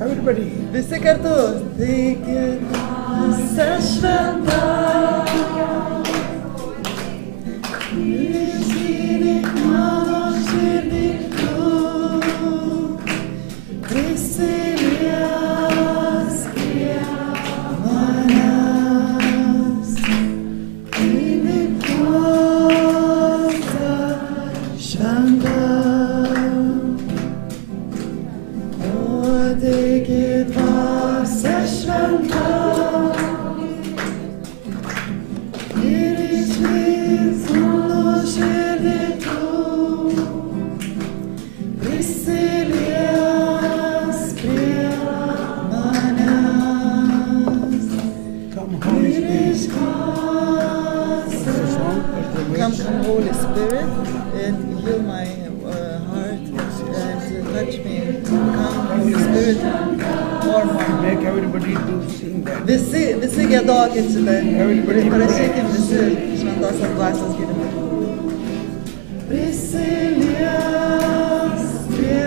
Everybody. Visi kartu. Taigi, visa šventa. Išgydyk mano širdį tu. Prisiliesk prie manęs. Įvyk malda šventa. Taigi dvasia šventa ir išvyks mano širdį tu, prisiliesk prie manęs. Come, Holy Spirit. Come, Holy Spirit, and heal my heart and touch me. Come, Holy Spirit, more. Make everybody to sing that. Visi giedokit šitą. Everybody Parašykim visi šventosios dvasios gydymą. Prisiliesk prie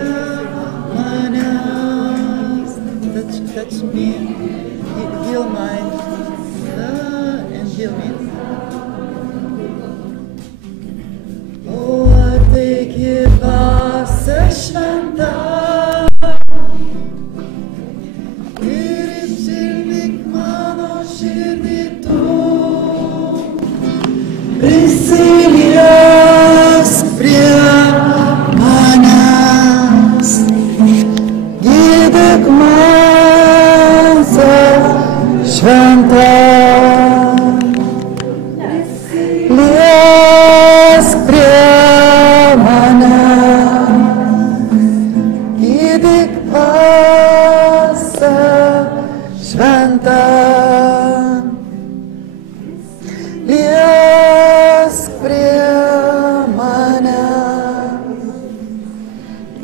manęs. Touch me. Heal my and heal me. O, ateiki dvasia šventa. Ir apžildyk mano širdį tu. Prisiliesk prie manęs. Gydyk mane šventa. Liesk prie manęs. Gydyk dvasia šventa. Liesk prie manęs.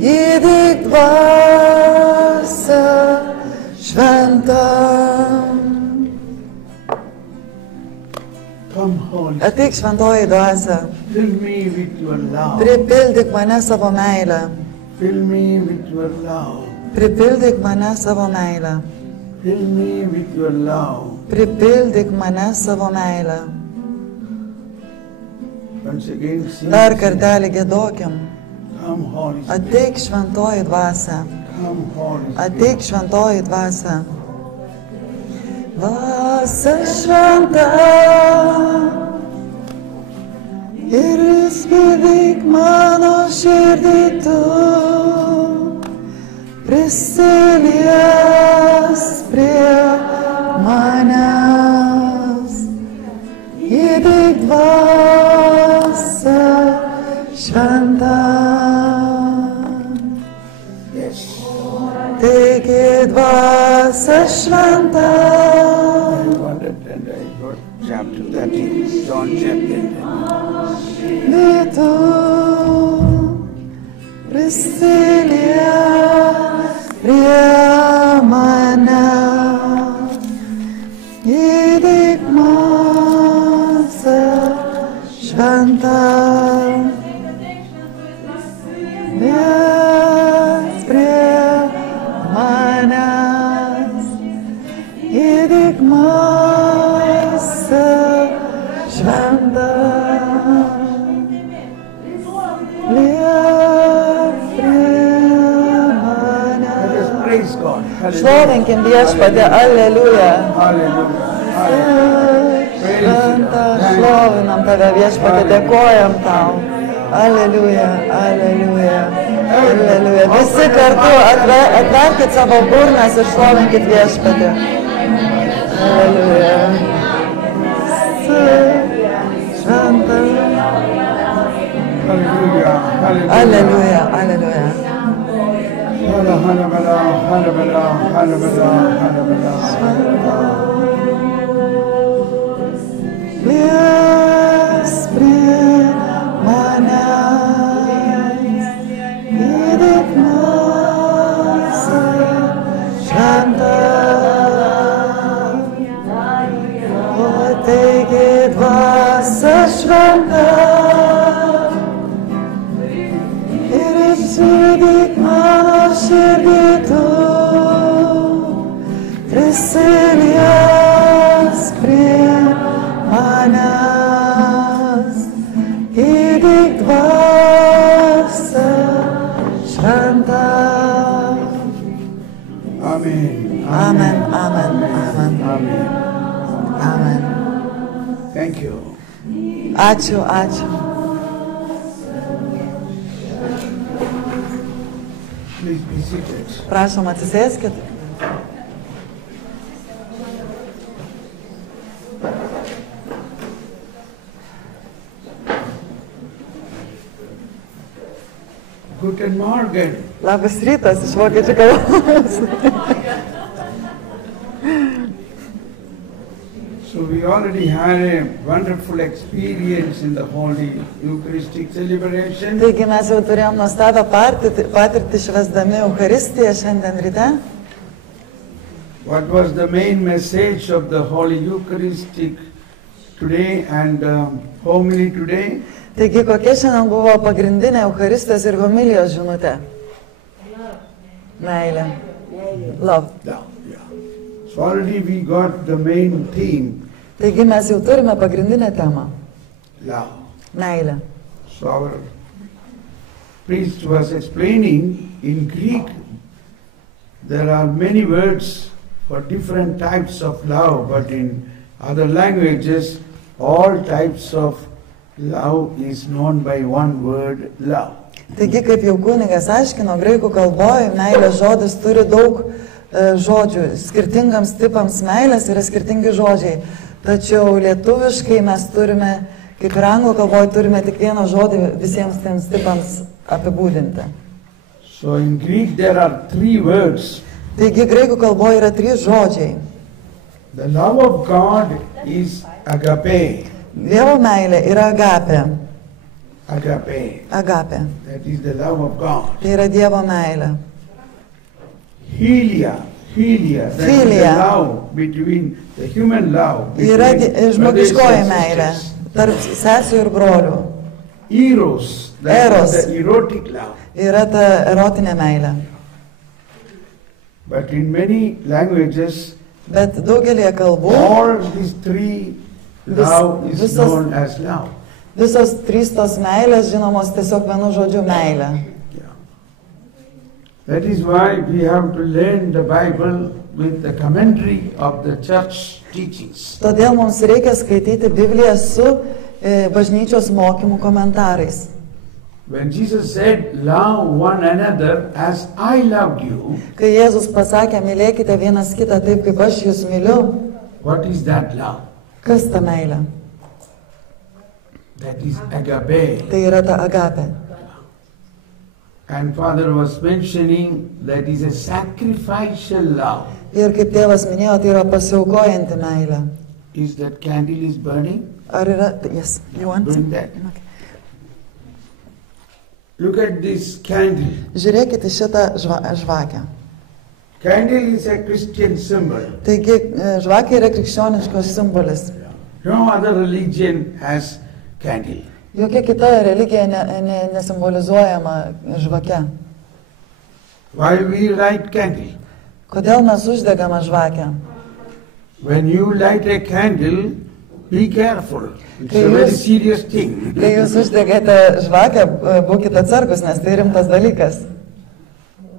Gydyk dvasia šventa. Come, Holy Spirit. Ateik šventoji dvasia. Fill me with your love. Pripildyk mane savo meilę. Fill me with your love. Pripildyk mane savo meilę. Fill me with your love. Pripildyk mane savo meilę. Once again, sing. Dar kartelį giedokim. Come, Holy Spirit. Ateik šventoji dvasia. Come, Holy Spirit. Ateik šventoji dvasia. Dvasia šventa. Ir išgydyk mano širdį tu. Prisiliesk prie manęs. Gydyk dvasia šventa. Yes. Taigi dvasia šventa. I wanted and I got chapter 13, John chapter 13. Tu prisiliesk prie manęs. Gydyk mane šventa. Liesk prie manęs. Gydyk mane šventa. Praise God. Šlovinkim viešpatį, alleluja. Hallelujah. Hallelujah. Šventą, šlovinam tave viešpatį, dėkojam tau. Alleluja, alleluja, alleluja. Visi kartu atverkit savo burnas ir šlovinkit viešpatį. Alleluja. Šventą. Hallelujah. Hallelujah. Alleluja, alleluja. Hallelujah. Hallelujah. Hallelujah. Hallelujah. Liesk prie manęs. Gydyk mane šventa. O taigi dvasia šventa. Ir apžildyk širdį tu prisilies prie manęs, įgyk dvasią šventą. Amen. Amen, amen, amen, Amen. amen. Thank you. Ačiū, ačiū. Please be seated. Prašom, atsisėskit. Guten Morgen. Labas rytas iš vokiečių kalbos. So we already had a wonderful experience in the Holy Eucharistic celebration. Taigi mes jau turėjom nuostabią patirtį švęsdami Eucharistiją šiandien ryte. What was the main message of the Holy Eucharistic today and homily today? Taigi kokia šiandien buvo pagrindinė Eucharistijos ir homilijos žinutė? Meilė. Love. Yeah. So already we got the main theme, Taigi mes jau turime pagrindinę temą. love. Meilė. So our priest was explaining in Greek there are many words for different types of love, but in other languages all types of love is known by one word, love. Taigi, kaip jau kunigas aiškino, graikų kalboje meilės žodis turi daug žodžių. Skirtingams tipams meilės yra skirtingi žodžiai. Tačiau lietuviškai mes turime, kaip ir anglų kalboje, turime tik vieną žodį visiems tiems tipams apibūdinti. So in Greek there are three words. Taigi, graikų kalboje yra 3 žodžiai. The love of God is agape. Dievo meilė yra agapė. Agape. Agapė. That is the love of God. Tai yra Dievo meilė. Philia. That is the Philia. love between the human love. Yra between žmogiškoji brothers and meilė sisters. tarp sesių ir brolių. Eros. That Eros. is the erotic love. Yra ta erotinė meilė. But in many languages, Bet daugelį kalbų all these three love is visos- known as love. visos 3 tos meilės žinomos tiesiog vienu žodžiu meilė. Yeah. That is why we have to learn the Bible with the commentary of the church teachings. Todėl mums reikia skaityti Bibliją su bažnyčios mokymų komentarais. When Jesus said, love one another as I loved you, Kai Jėzus pasakė, mylėkite vienas kitą taip, kaip aš jūs myliu, what is that love? kas ta meilė? That is agape. Tai yra ta agapė. And Father was mentioning that is a sacrificial love. Ir kaip tėvas minėjo, tai yra pasiaukojanti meilė. Is that candle is burning? Ar yra? Yes, you want? Doing that. Okay. Look at this candle. Žiūrėkite šitą žvakę. Candle is a Christian symbol. Taigi žvakė yra krikščioniškos simbolis. No other religion has candle. Jokia kita religija nesimbolizuojama žvake. Why we light candle? Kodėl mes uždegame žvakę? When you light a candle, be careful. It's Kai a very jūs- serious thing. Kai jūs uždegate žvakę, būkite atsargus, nes tai rimtas dalykas.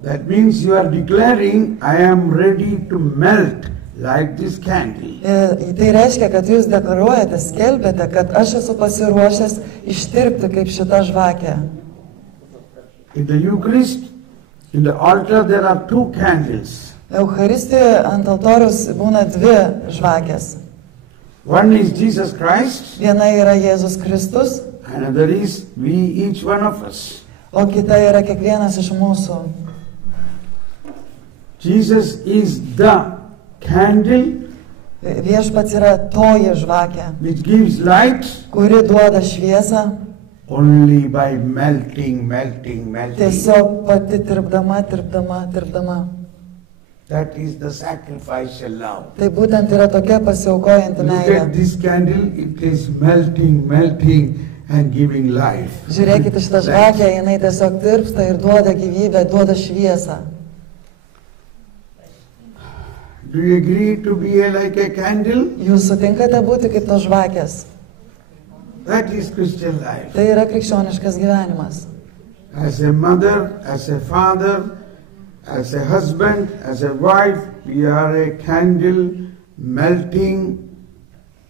That means you are declaring, I am ready to melt like this candle. Tai reiškia, kad jūs deklaruojate, skelbėte, kad aš esu pasiruošęs ištirpti kaip šita žvakė. In the Eucharist, in the altar, there are 2 candles. Eucharistijoje ant altoriaus būna 2 žvakės. One is Jesus Christ, Viena yra Jėzus Kristus, another is we, each one of us. o kita yra kiekvienas iš mūsų. Jesus is the candle Viešpats yra toji žvakė, which gives light kuri duoda šviesą only by melting. tiesiog pati tirpdama. That is the sacrificial love. Tai būtent yra tokia pasiaukojanti Look meilė. at this candle, it is melting and giving life. Žiūrėkite šitą žvakę, jinai tiesiog tirpsta ir duoda gyvybę, duoda šviesą. Do you agree to be like a candle? Jūs sutinkate būti kaip tos žvakės? That is Christian life. Tai yra krikščioniškas gyvenimas. As a mother, as a father, as a husband, as a wife, we are a candle melting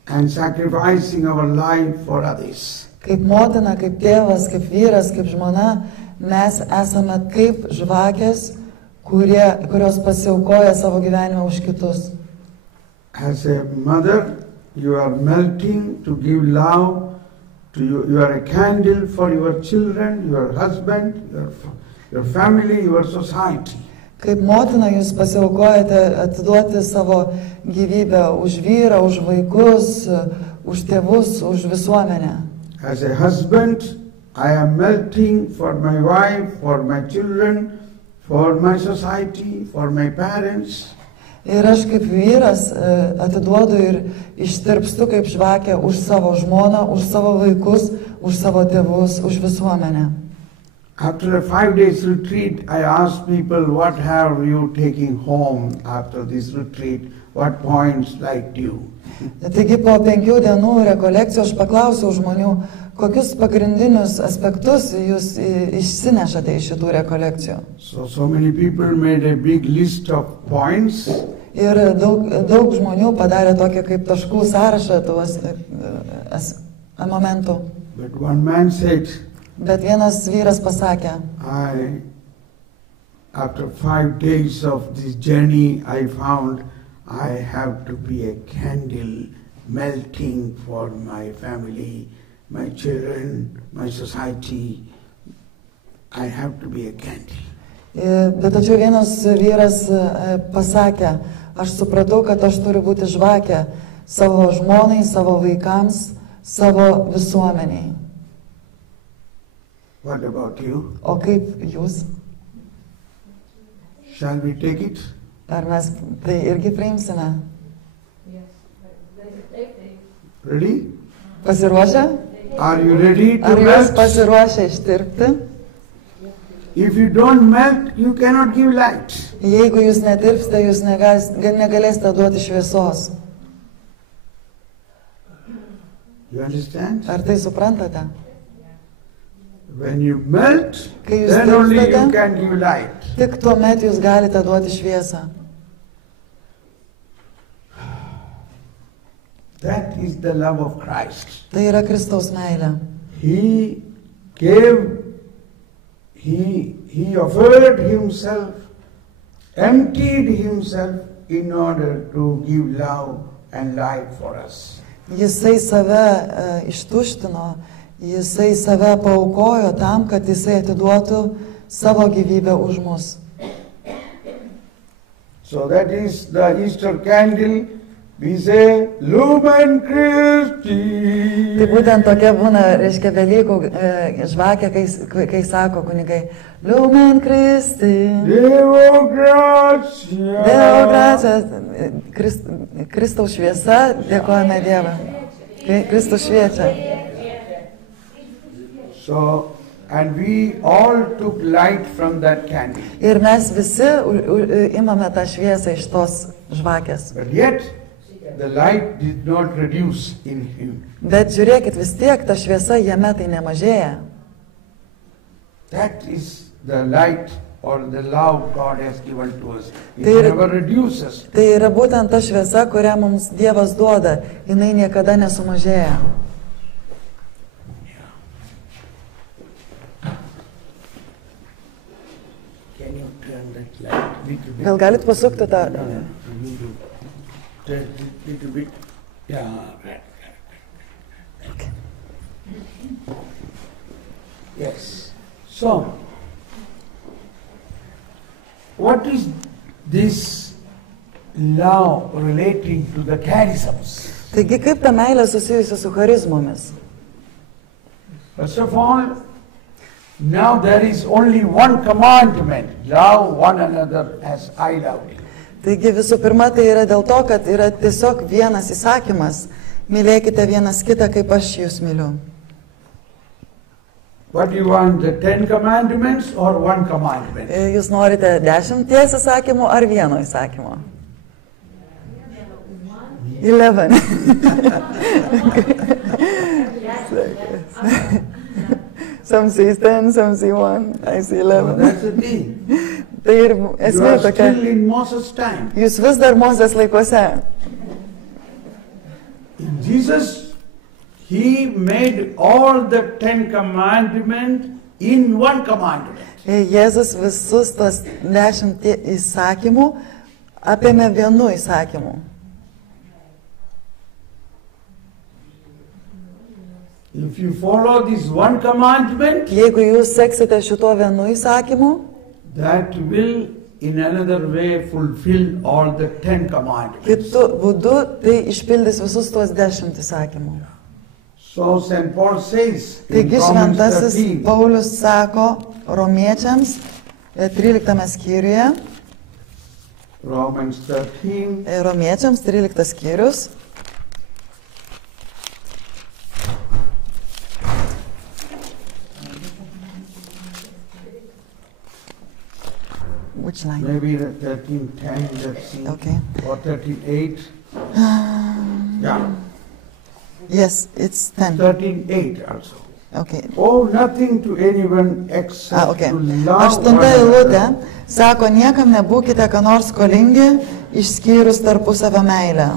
and sacrificing our life for others. Kaip motina, kaip tėvas, kaip vyras, kaip žmona, mes esame kaip žvakės, kurios pasiaukoja savo gyvenimą už kitus. As a mother, you are melting to give love to you. You are a candle for your children, your husband, your family, your society. Kaip motina jūs pasiaukojate atiduoti savo gyvybę už vyrą, už vaikus, už tėvus, už visuomenę. As a husband, I am melting for my wife, for my children, for my society, for my parents. Ir aš kaip vyras atiduodu ir ištirpstu kaip žvakė už savo žmoną, už savo vaikus, už savo tėvus, už visuomenę. After a 5 days retreat, I asked people, what have you taken home after this retreat? What points liked you? Taigi po 5 dienų rekolekcijų aš paklausiau žmonių, kokius pagrindinius aspektus jūs išsinešate iš šitų rekolekcijų. So many people made a big list of points. Ir daug žmonių padarė tokį kaip taškų sąrašą tų momentų. But one man said, Bet vienas vyras pasakė, after 5 days of this journey, I found I have to be a candle melting for my family, my children, my society. I have to be a candle. Bet tačiau vienas vyras pasakė, aš supratau, kad aš turiu būti žvakė savo žmonai, savo vaikams, savo visuomeniai. What about you? O kaip jūs? Shall we take it? Ar mes tai irgi priimsime? Ready? Pasiruošę? Are you ready to Ar jūs melt? pasiruošę ištirpti? If you don't melt, you cannot give light. Jeigu jūs netirpsite, jūs negalėsite duoti šviesos. You understand? Ar tai suprantate? When you melt, Kai jūs then only you tirpstate, can give light. tik tuomet jūs galite duoti šviesą. That is the love of Christ. Tai yra Kristaus meilė. He gave, he offered himself, emptied himself in order to give love and light for us. Jisai save ištuštino, jisai save paaukojo tam, kad jisai atiduotų savo gyvybę už mus. So that is the Easter candle. We say, Lumen Christi. Tai būtent tokia būna, reiškia, Velykų žvakė, kai sako kunigai, Lumen Christi. Deo gratia. Deo gratia. Kristaus šviesa, dėkojame Dievą. Kristus šviečia. So, and we all took light from that candle. Ir mes visi imame tą šviesą iš tos žvakės. But yet, the light did not reduce in him. Bet žiūrėkit, vis tiek ta šviesa jame tai nemažėja. That is the light or the love God has given to us. It Tai yra- never reduces. Tai yra būtent ta šviesa, kurią mums Dievas duoda. Jinai niekada nesumažėja. Can you turn that light little bit? Gal galit pasukti tą? No, no, you do. Turn it little bit. Yeah, right. Okay. Yes. So, what is this love relating to the charisms? Taigi kaip ta meilė susijusi su charizmomis? First of all, now there is only one commandment, love one another as I love you. Taigi visų pirma, tai yra dėl to, kad yra tiesiog vienas įsakymas. Mylėkite vienas kitą, kaip aš jūs myliu. What do you want, the 10 commandments or one commandment? Jūs norite 10 įsakymų ar vieno įsakymo? 11. Some says 10, some say 1, I say So 11. that's the thing. Tai ir You esmė are tokia. still in Moses' time. Jūs vis dar Mozės laikuose. In Jesus, he made all the 10 commandments in one commandment. Jėzus visus tos 10 įsakymų apėmė vienu įsakymu. If you follow this one commandment, Jeigu jūs seksite šituo vienu įsakymu, that will in another way fulfill all the 10 commandments. kitu būdu tai išpildys visus tuos 10 įsakymų. So St. Paul says in Taigi Romans šventasis 13, Paulius sako romiečiams 13 skyriuje, Romans 13, romiečiams 13 skyrius, which line? maybe the 13:10, let's see, Okay. or 38. Yeah, Yes, it's 10. 13:8 also. Okay. Owe nothing to anyone except Okay. to love 8 one eilutė another. sako, niekam nebūkite ką nors skolingi, išskyrus tarpusavio meilę.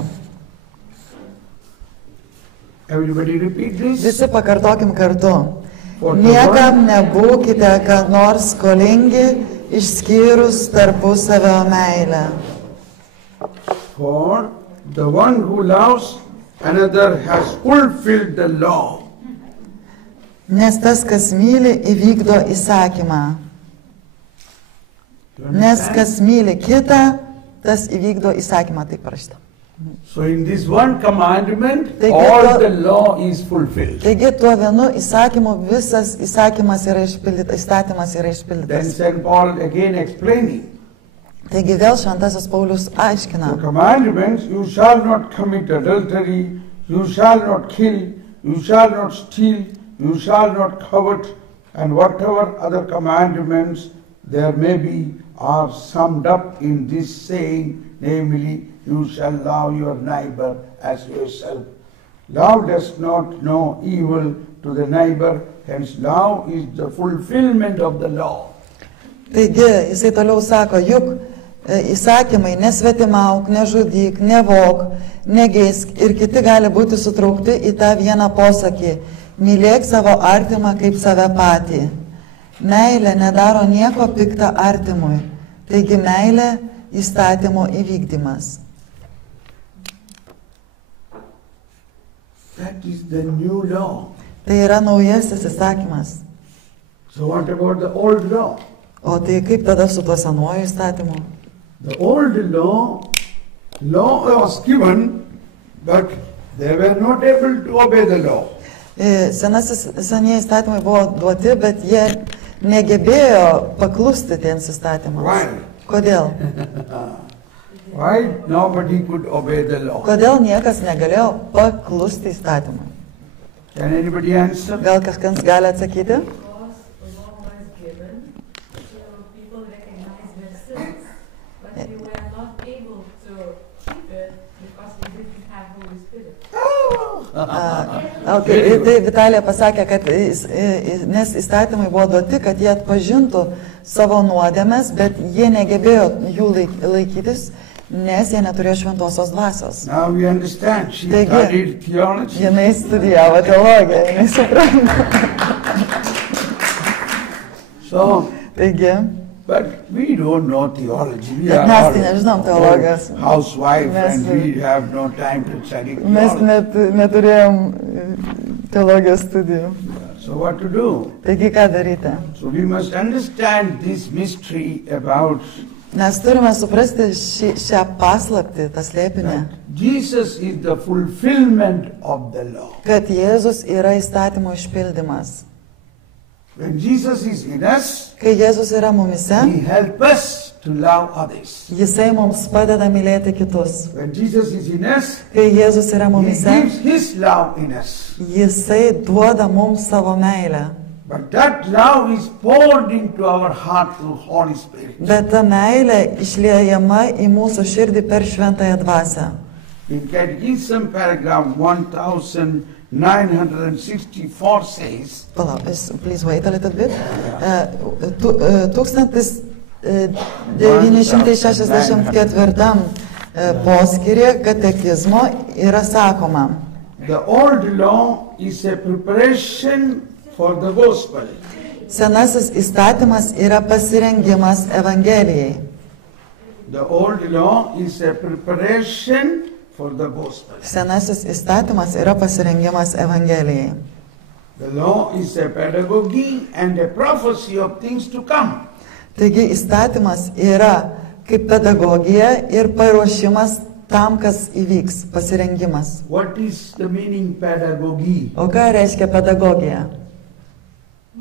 Everybody repeat this. Visi pakartokim kartu. For the Niekam one- nebūkite ką nors skolingi, išskyrus tarpusavio meilę. For the one who loves another has fulfilled the law. Nes tas, kas myli, įvykdo įsakymą. You Nes understand? kas myli kitą, tas įvykdo įsakymą, taip parašyta. So in this one commandment, Taigi all to- the law is fulfilled. Taigi tuo vienu įsakymu visas įsakymas yra išpildytas, įstatymas yra Then išpildytas. St. Paul again explaining. Taigi vėl šventasis Paulius The aiškina. commandments, you shall not commit adultery, you shall not kill, you shall not steal, you shall not covet, and whatever other commandments there may be are summed up in this saying, namely, you shall love your neighbor as yourself. Love does not know evil to the neighbor, hence love is the fulfillment of the law. Taigi jisai toliau sako, juk įsakymai nesvetimauk, nežudyk, nevok, negeisk ir kiti gali būti sutraukti į tą vieną posakį. Mylėk savo artimą kaip save patį. Meilė nedaro nieko pikta artimui. Taigi meilė įstatymo įvykdymas. That is the new law. Tai yra naujasis įsakymas. So what about the old law? O tai kaip tada su tuo senuoju įstatymu? The old law was given, but they were not able to obey the law. Senieji įstatymai buvo duoti, bet jie negebėjo paklusti tiems įstatymams. Why? Kodėl? Why nobody could obey the law? Kodėl niekas negalėjo paklusti įstatymui? Can anybody answer? Gal kažkas gali atsakyti? Because the law was given, so people recognized their sins, but they were not able to keep it because they didn't have Holy Spirit. Tai Vitalija pasakė, kad nes įstatymai buvo duoti, kad jie atpažintų savo nuodėmes, bet jie negebėjo jų laikytis, nes jie neturėjo šventosios dvasios. Now we understand. She Taigi, studied theology. jinai studijavo teologiją, jinai supranta. So, Taigi, but we don't know theology. We Bet are mes all tai nežinom teologijos. housewife Mes- and we have no time to study mes theology. neturėjom teologijos studijų. So what to do? Taigi, ką daryti? So we must understand this mystery about Mes turime suprasti šią paslaptį, tą slėpinį, that Jesus is the fulfillment of the law. kad Jėzus yra įstatymo išpildymas. When Jesus is in us, Kai Jėzus yra mumise, He helps us to love others. Jisai mums padeda mylėti kitus. When Jesus is in us, Kai Jėzus yra He mumise, gives His love in us. Jisai duoda mums savo meilę. But that love is poured into our heart through Holy Spirit. Bet ta meilė išliejama į mūsų širdį per šventąją dvasią. in Catechism paragraph 1964 says, Palauk, please wait a little bit. 1964 poskyryje katekizmo yra sakoma, the old law is a preparation for the gospel. senasis įstatymas yra pasirengimas Evangelijai. The old law is a preparation for the gospel. Senasis įstatymas yra pasirengimas Evangelijai. The law is a pedagogy and a prophecy of things to come. Taigi įstatymas yra kaip pedagogija ir paruošimas tam, kas įvyks, pasirengimas. What is the meaning pedagogy? O ką reiškia pedagogija?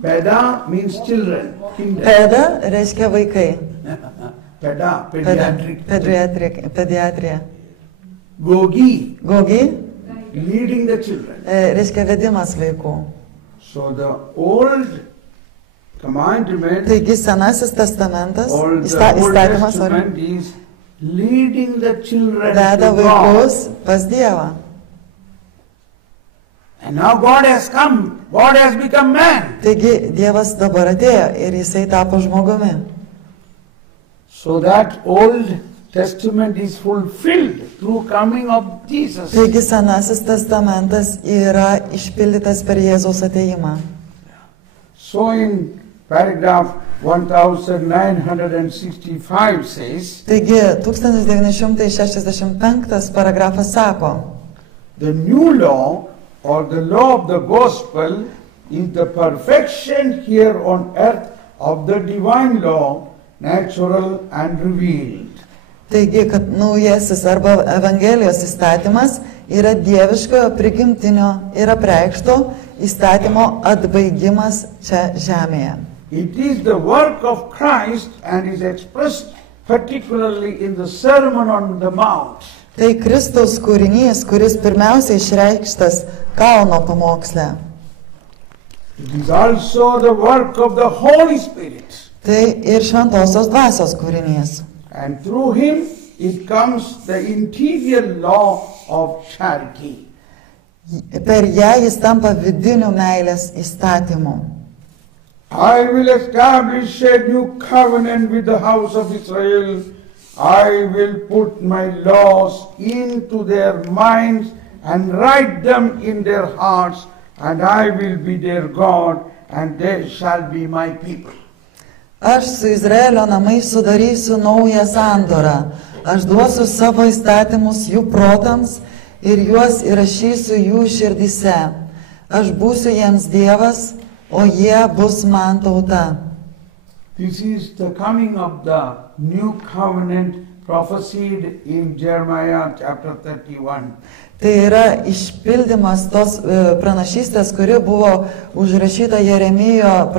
Peda means children. Kinder. Peda reiškia vaikai. Peda, pediatric. Pediatrija. Gogi, Gogi leading the children. reiškia vedimas vaikų. So the old commandment, Taigi senasis testamentas, or the Old įstatymas Testament is leading the children veda to God. vaikus pas Dievą. And now God has come. God has become man. Taigi Dievas dabar atėjo ir jisai tapo žmogumi. So that Old Testament is fulfilled through coming of Jesus. Taigi senasis testamentas yra išpildytas per Jėzaus atėjimą. So in paragraph 1965 says, Taigi 1965 paragrafas sako, the new law or the law of the gospel is the perfection here on earth of the divine law, natural and revealed. taigi, kad naujasis arba Evangelijos įstatymas yra dieviškojo prigimtinio ir apreikšto įstatymo atbaigimas čia žemėje. It is the work of Christ and is expressed particularly in the Sermon on the Mount. Tai Kristaus kūrinys, kuris pirmiausia išreikštas kalno pamoksle. It is also the work of the Holy Spirit. Tai ir šventosios dvasios kūrinys. And through him it comes the interior law of charity. Per ją jis tampa vidinių meilės įstatymų. I will establish a new covenant with the house of Israel. I will put my laws into their minds and write them in their hearts, and I will be their God, and they shall be my people. Aš su Izraelio namais sudarysiu naują sandorą. Aš duosiu savo įstatymus jų protams ir juos įrašysiu jų širdyse. Aš būsiu jiems Dievas, o jie bus man tauta. This is the coming of the new covenant prophesied in Jeremiah chapter 31. Tai yra išpildymas tos pranašystės, kuri buvo užrašyta Jeremijo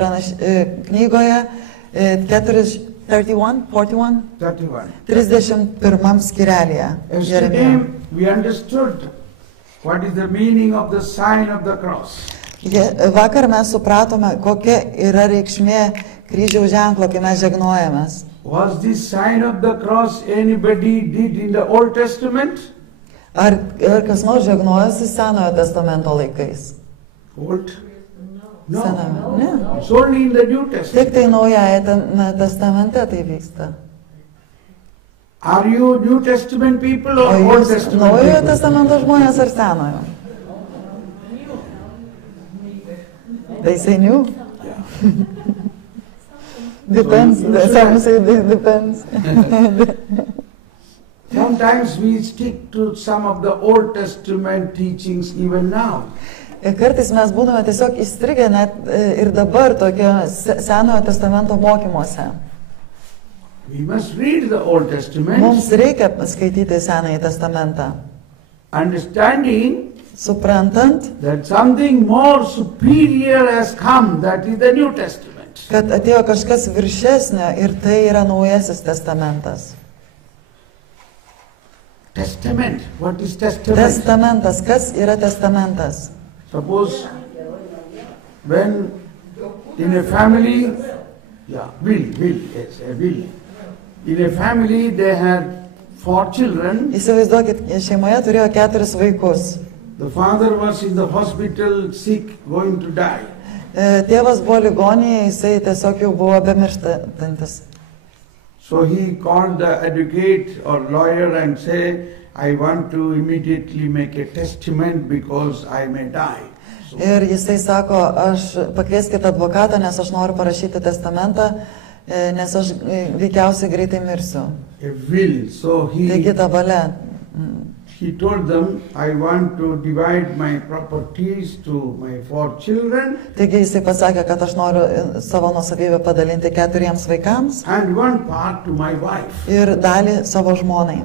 knygoje 31 skirelėje. Yesterday we understood what is the meaning of the sign of the cross. Vakar mes supratome, kokia yra reikšmė kryžiaus ženklo, kai mes žegnojamės. Was this sign of the cross anybody did in the Old Testament? Ar kas nors žegnojosi Senojo testamento laikais? Old? No. Sename? Ne. It's only in the New Testament. Tik tai Naujajame testamente tai vyksta. Are you New Testament people or O Old jūs Testament Naujojo people? testamento žmonės ar Senojo? They say new? Depends. Some say depends. Sometimes we stick to some of the Old Testament teachings even now. Kartais mes būdame tiesiog įstrigę net ir dabar tokio Senojo testamento mokymuose. We must read the Old Testament, Mums reikia skaityti Senąjį testamentą, understanding suprantant, that something more superior has come, that is the New Testament. kad atėjo kažkas viršesnio ir tai yra Naujasis testamentas. Testament. What is testament? Testamentas. Kas yra testamentas? Suppose when in a family, will, yes, a will. In a family they had 4 children. Įsivaizduokit, šeimoje turėjo 4 vaikus. The father was in the hospital sick, going to die. Tėvas buvo ligoninėje, jisai tiesiog jau buvo bemirštantis. So he called the advocate or lawyer and said, I want to immediately make a testament because I may die. Ir jisai sako, aš pakvieskite advokatą, nes aš noriu parašyti testamentą, nes aš veikiausiai greitai mirsiu. A will. So Taigi ta valia. he told them, I want to divide my properties to my 4 children Taigi jisai pasakė, kad aš noriu savo nuosavybę padalinti 4 vaikams and 1 part to my wife. ir dalį savo žmonai.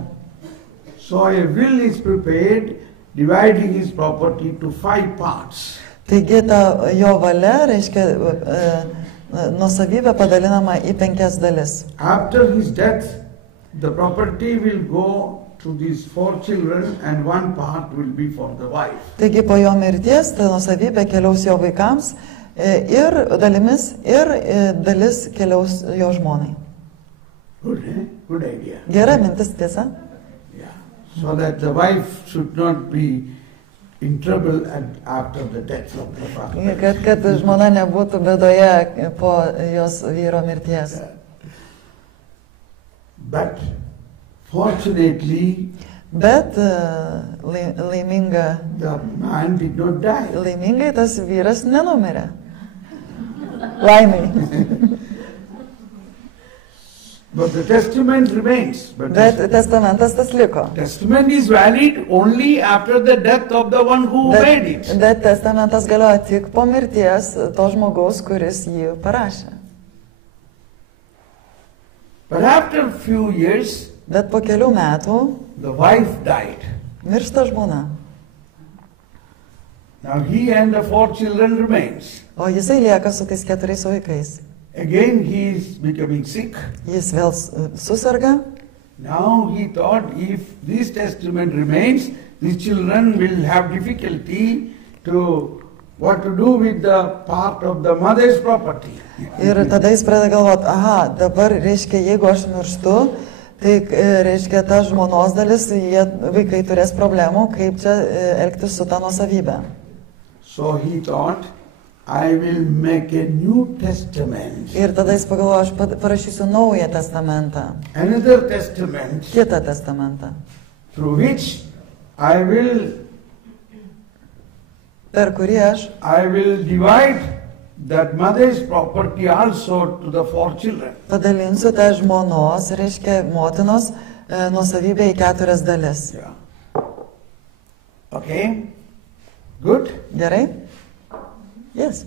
So a will is prepared, dividing his property to 5 parts. Taigi ta jo valia, reiškia, nuosavybė padalinama į 5 dalis. After his death, the property will go to these 4 children and 1 part will be for the wife. Taigi po jo mirties ta nuosavybė keliaus jo vaikams ir dalimis, ir dalis keliaus jo žmonai. Good, eh? Good idea. Gera mintis, tiesa? Yeah. So that the wife should not be in trouble after the death of the father. Kad žmona nebūtų bėdoje po jos vyro mirties. But fortunately, Bet laimingai the man did not die. tas vyras nenumirė. Laimiai. But the testament remains. But Bet testamentas tas liko. testament is valid only after the death of the one who made it. Bet testamentas galioja tik po mirties to žmogaus, kuris jį parašė. But after a few years, Bet po kelių metų the wife died. miršta žmona. Now he and the 4 children remains. O jisai lieka su tais 4 vaikais. Again he is becoming sick. Jis vėl susirga. Now he thought if this testament remains, these children will have difficulty to what to do with the part of the mother's property. Ir tada jis pradeda galvoti, aha, dabar, reiškia, jeigu aš mirštu, tai, reiškia, ta žmonos dalis, vaikai turės problemų, kaip čia elgtis su ta nuosavybė. So he thought, I will make a new testament. Ir tada jis pagalvojo, aš parašysiu naują testamentą, Another testament kitą testamentą, through which I will per kurį aš divide that mother's property also to the 4 children. padalinsiu tą žmonos, reiškia, motinos nuosavybę į 4 dalis. Yeah. Okay? Good? Gerai? Yes.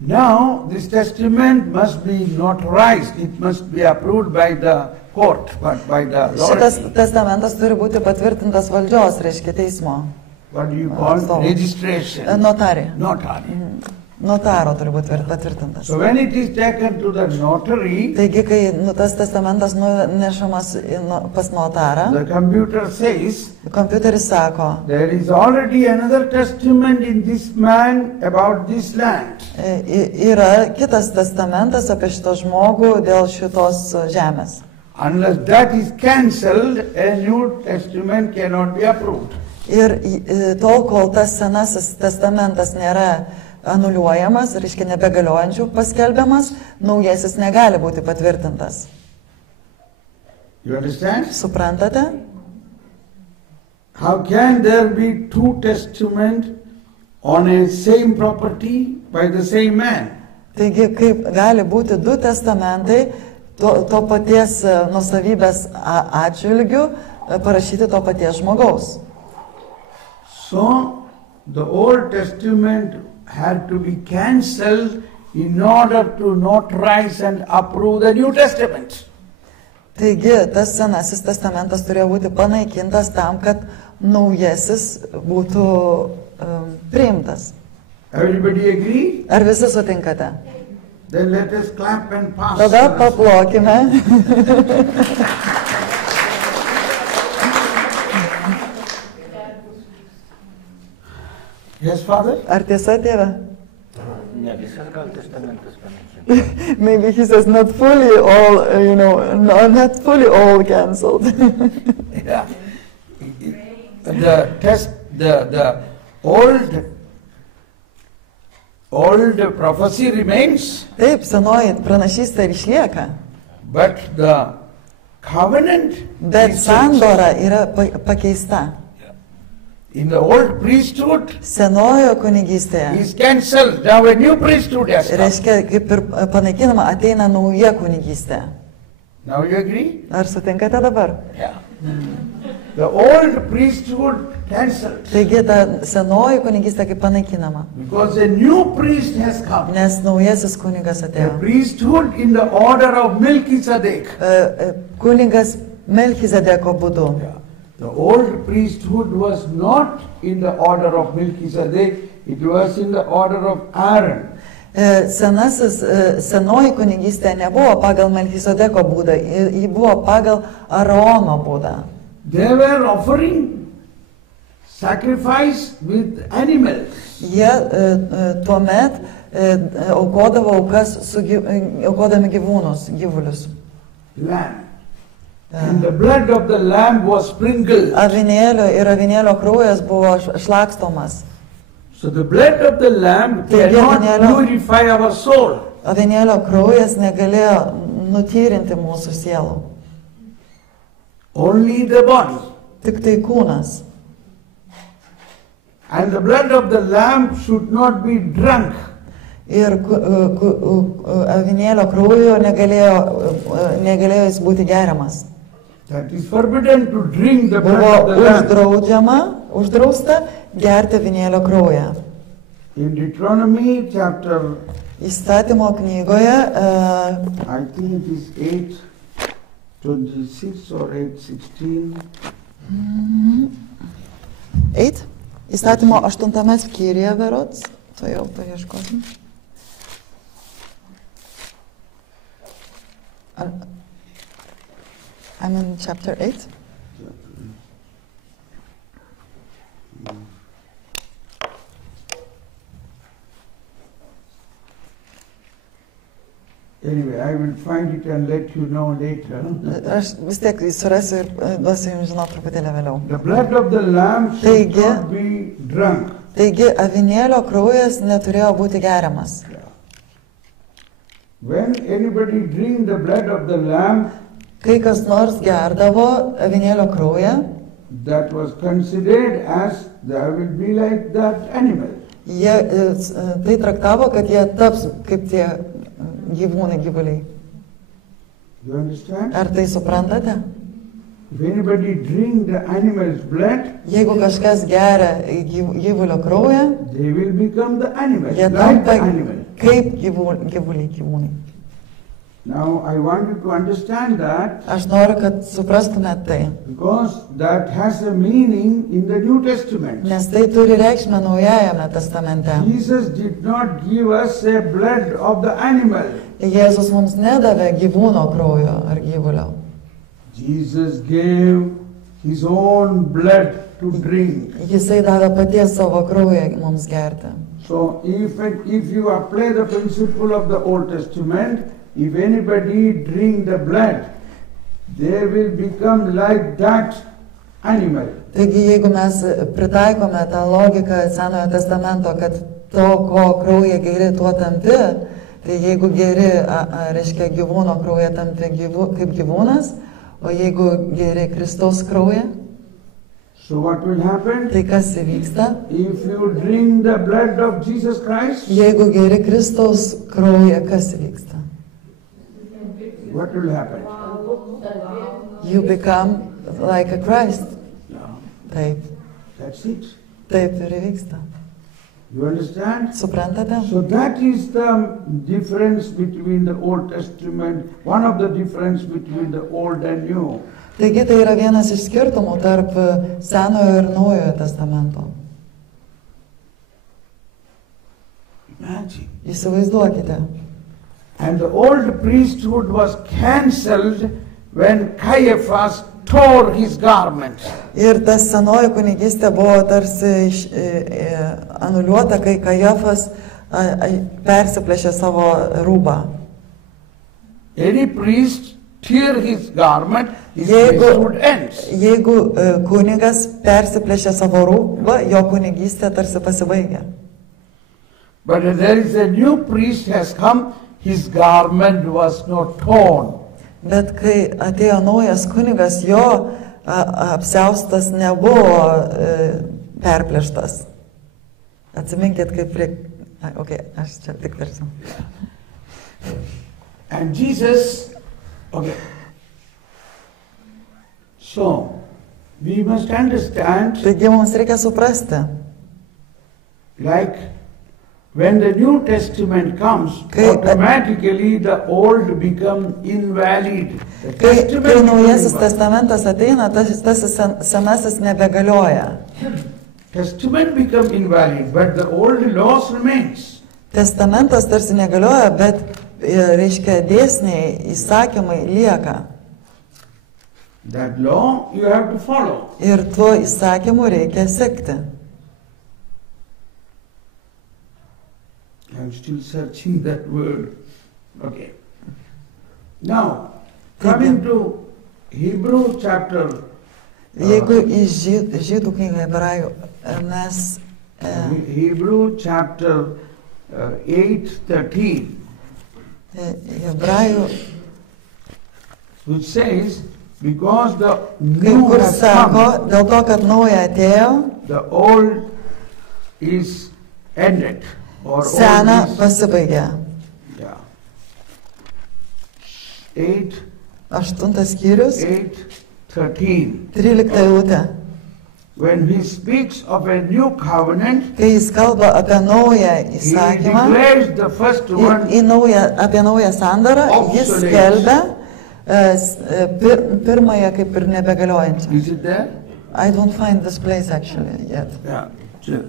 Now, this testament must be notarized. It must be approved by the court, but by the Šitas authority. testamentas turi būti patvirtintas valdžios, reiškia, teismo. What do you call So- registration? Notari. Notary. Notaro turi būti patvirtintas. So when it is taken to the notary, Taigi, kai tas testamentas nunešamas pas notarą, the computer says, kompiuteris sako, there is already another testament in this man about this land. Yra kitas testamentas apie šitą žmogų dėl šitos žemės. Unless that is cancelled, a new testament cannot be approved. Ir tol, kol tas senasis testamentas nėra anuliuojamas, reiškia nebegaliojančių paskelbiamas, naujasis negali būti patvirtintas. You understand? Suprantate? How can there be 2 testaments on a same property by the same man? Taigi, kaip gali būti 2 testamentai to paties nuosavybės atžvilgių parašyti to paties žmogaus. So, the Old Testament had to be cancelled in order to notarize and approve the New Testament. Taigi, tas senasis testamentas turėjo būti panaikintas tam, kad naujasis būtų priimtas. Everybody agree? Ar visi sutinkate? Then let us clap and pass. Tada paplokime. Yes, Father? Ar tiesa, tėve? Ne visas gal testamentas panaikintas. Maybe he says not fully all, not fully all cancelled. Yeah. The old prophecy remains, Taip, senoji pranašystė ir išlieka, but the covenant bet is changed. sandora yra pakeista. In the old priesthood Senojo kunigystėje is cancelled. Now a new priesthood has come. reiškia, kaip ir panaikinama, ateina nauja kunigystė. Now you agree? Ar sutinkate dabar? Yeah. The old priesthood cancelled Taigi ta senoji kunigystė kaip panaikinama, because a new priest has come. nes naujasis kunigas The atėjo. priesthood in the order of Melchizedek. Kunigas Melchizedeko būdu. Yeah. The old priesthood was not in the order of Melchizedek, it was in the order of Aaron. Senoji kunigystė nebuvo pagal Melchizedeko būdą, ji buvo pagal Aarono būdą. They were offering sacrifice with animals. Jie tuomet aukodavo aukas aukodami gyvulius. Lamb. And the blood of the lamb was sprinkled. Avinėlio ir avinėlio kraujas buvo šlakstomas. So the blood of the lamb Taigi cannot avinėlio- purify our soul. Avinėlio kraujas negalėjo nutyrinti mūsų sielų. Only the body. Tik tai kūnas. And the blood of the lamb should not be drunk. Ir avinėlio kraujo negalėjo jis būti geriamas. That is forbidden to drink the blood Buvo of the lamb. uždrausta gerti avinėlio kraują. In Deuteronomy chapter, Įstatymo knygoje, I think it is 8:26 or 8:16. 8, įstatymo 8 skyriuje berods, to jau paieškosim. I'm in chapter 8. Anyway, I will find it and let you know later. Aš vis tiek surasiu ir duosiu jums žinoti truputėlį vėliau. The blood of the lamb should Taigi- not be drunk. Taigi avinėlio kraujas neturėjo būti geriamas. When anybody drink the blood of the lamb, Kai kas nors gerdavo avinėlio kraują, that was considered as they will be like that animal. jie tai traktavo, kad jie taps kaip tie gyvuliai. You understand? Ar tai suprantate? If anybody drink the animal's blood, Jeigu kažkas geria gyvulio kraują, they will become the animal, jie like the tampa animal. kaip gyvūnai. Now I want you to understand that Aš noriu, kad suprastumėt tai, because that has a meaning in the New Testament. nes tai turi reikšmę Naujajame testamente. Jesus did not give us a blood of the animal. Jėzus mums nedavė gyvūno kraujo ar gyvulio. Jesus gave his own blood to drink. Jisai davė paties savo kraują mums gerti. So if you apply the principle of the Old Testament, if anybody drink the blood, they will become like that animal. Taigi, jeigu mes pritaikome tą logiką Senojo testamento, kad to, ko kraują geri, tuo tampi, tai jeigu geri, reiškia gyvūno kraują tampi kaip gyvūnas, o jeigu geri Kristaus kraują, So what will happen? tai kas įvyksta? If you drink the blood of Jesus Christ, Jeigu geri Kristaus kraują, kas įvyksta? what will happen? You become like a Christ. No, Taip, that's it. taip ir įvyksta. You understand? Suprantate? So that is the difference between the Old Testament, one of the difference between the Old and New. Taigi tai yra vienas iš skirtumų tarp Senojo ir Naujojo testamento. Imagine. Įsivaizduokite. And the old priesthood was cancelled when Caiaphas tore his garment. Ir tas senoji kunigystė buvo tarsi anuliuota, kai Kajafas persiplėšė savo rūbą. Any priest tear his garment, his priesthood ends. Jeigu kunigas persiplėšė savo rūbą, jo kunigystė tarsi pasibaigia. But there is a new priest has come, his garment was not torn. Bet kai atėjo naujas kunigas, jo apsiaustas nebuvo perplėštas. Atsiminkit, kaip prie... aš čia tik versiu. And Jesus, so, we must understand, Taigi mums reikia suprasti, like when the New Testament comes, automatically the old become invalid. The kai Testament naujasis become testamentas ateina, tas senasis nebegalioja. Testament become invalid, but the old laws remains. Testamentas tarsi negalioja, bet, reiškia, dėsniai, įsakymai lieka. That law you have to follow. Ir tuo įsakymu reikia sekti. I'm still searching that word. Okay. Now, coming to Hebrew chapter. Jeigu į žydų knygą hebrajų mes... Hebrew chapter 8:13. Hebrajų... Which says, because the Kai new kur has sako, come, dėl to, kad nauja atėjo, the old is ended. Or sena old is, pasibaigė. yeah. 8, 8 skyrius, 8:13. 13 eilutė. When he speaks of a new covenant, Kai jis kalba apie naują he įsakymą, declares the first one apie naują sandarą, jis skelbia pirmąją kaip ir nebegaliojančią. Is it there? I don't find this place actually yet. Yeah.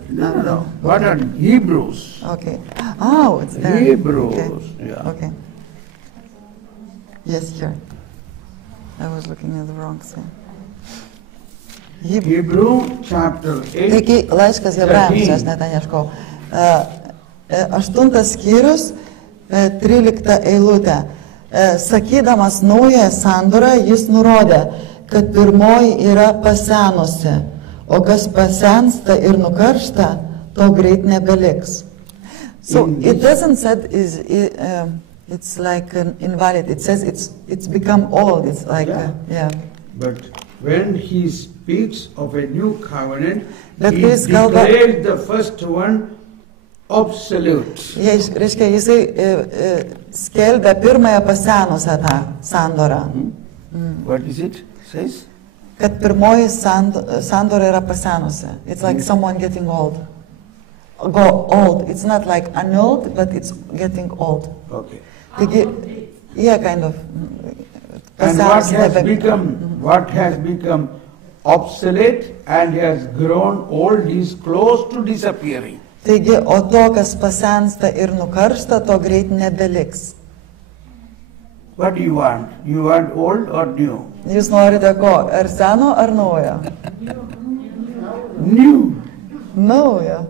No. What are Hebrews? Okay. Oh, it's there. Hebrews. Okay. Yeah. Okay. Yes, here. I was looking at the wrong thing. Hebrew chapter 8. Taigi, laiškas Hebrajams, aš net ten ieškau. 8 skyrius, 13 eilutė. Sakydamas naują sandorą, jis nurodė, kad pirmoji yra pasenusi, o kas pasensta ir nukaršta, to greit nebeliks. So it doesn't say it's like an invalid. It says it's become old. It's like yeah. But when he speaks of a new covenant, Bet he kai jis kalba, declares the first one absolute. reiškia, jisai skelbia pirmąją pasenusią tą sandorą. What is it? Says? Kad pirmoji sandora yra pasenusi. It's like someone getting old. Old. It's not like annulled, but it's getting old. Okay. Taigi, yeah, kind of. And what has become obsolete and has grown old is close to disappearing. Taigi, o to, kas pasensta ir nukaršta, to greit nebeliks. What do you want? You want old or new? Jūs norite ko? Ar seno, ar naujo? New. Naujo.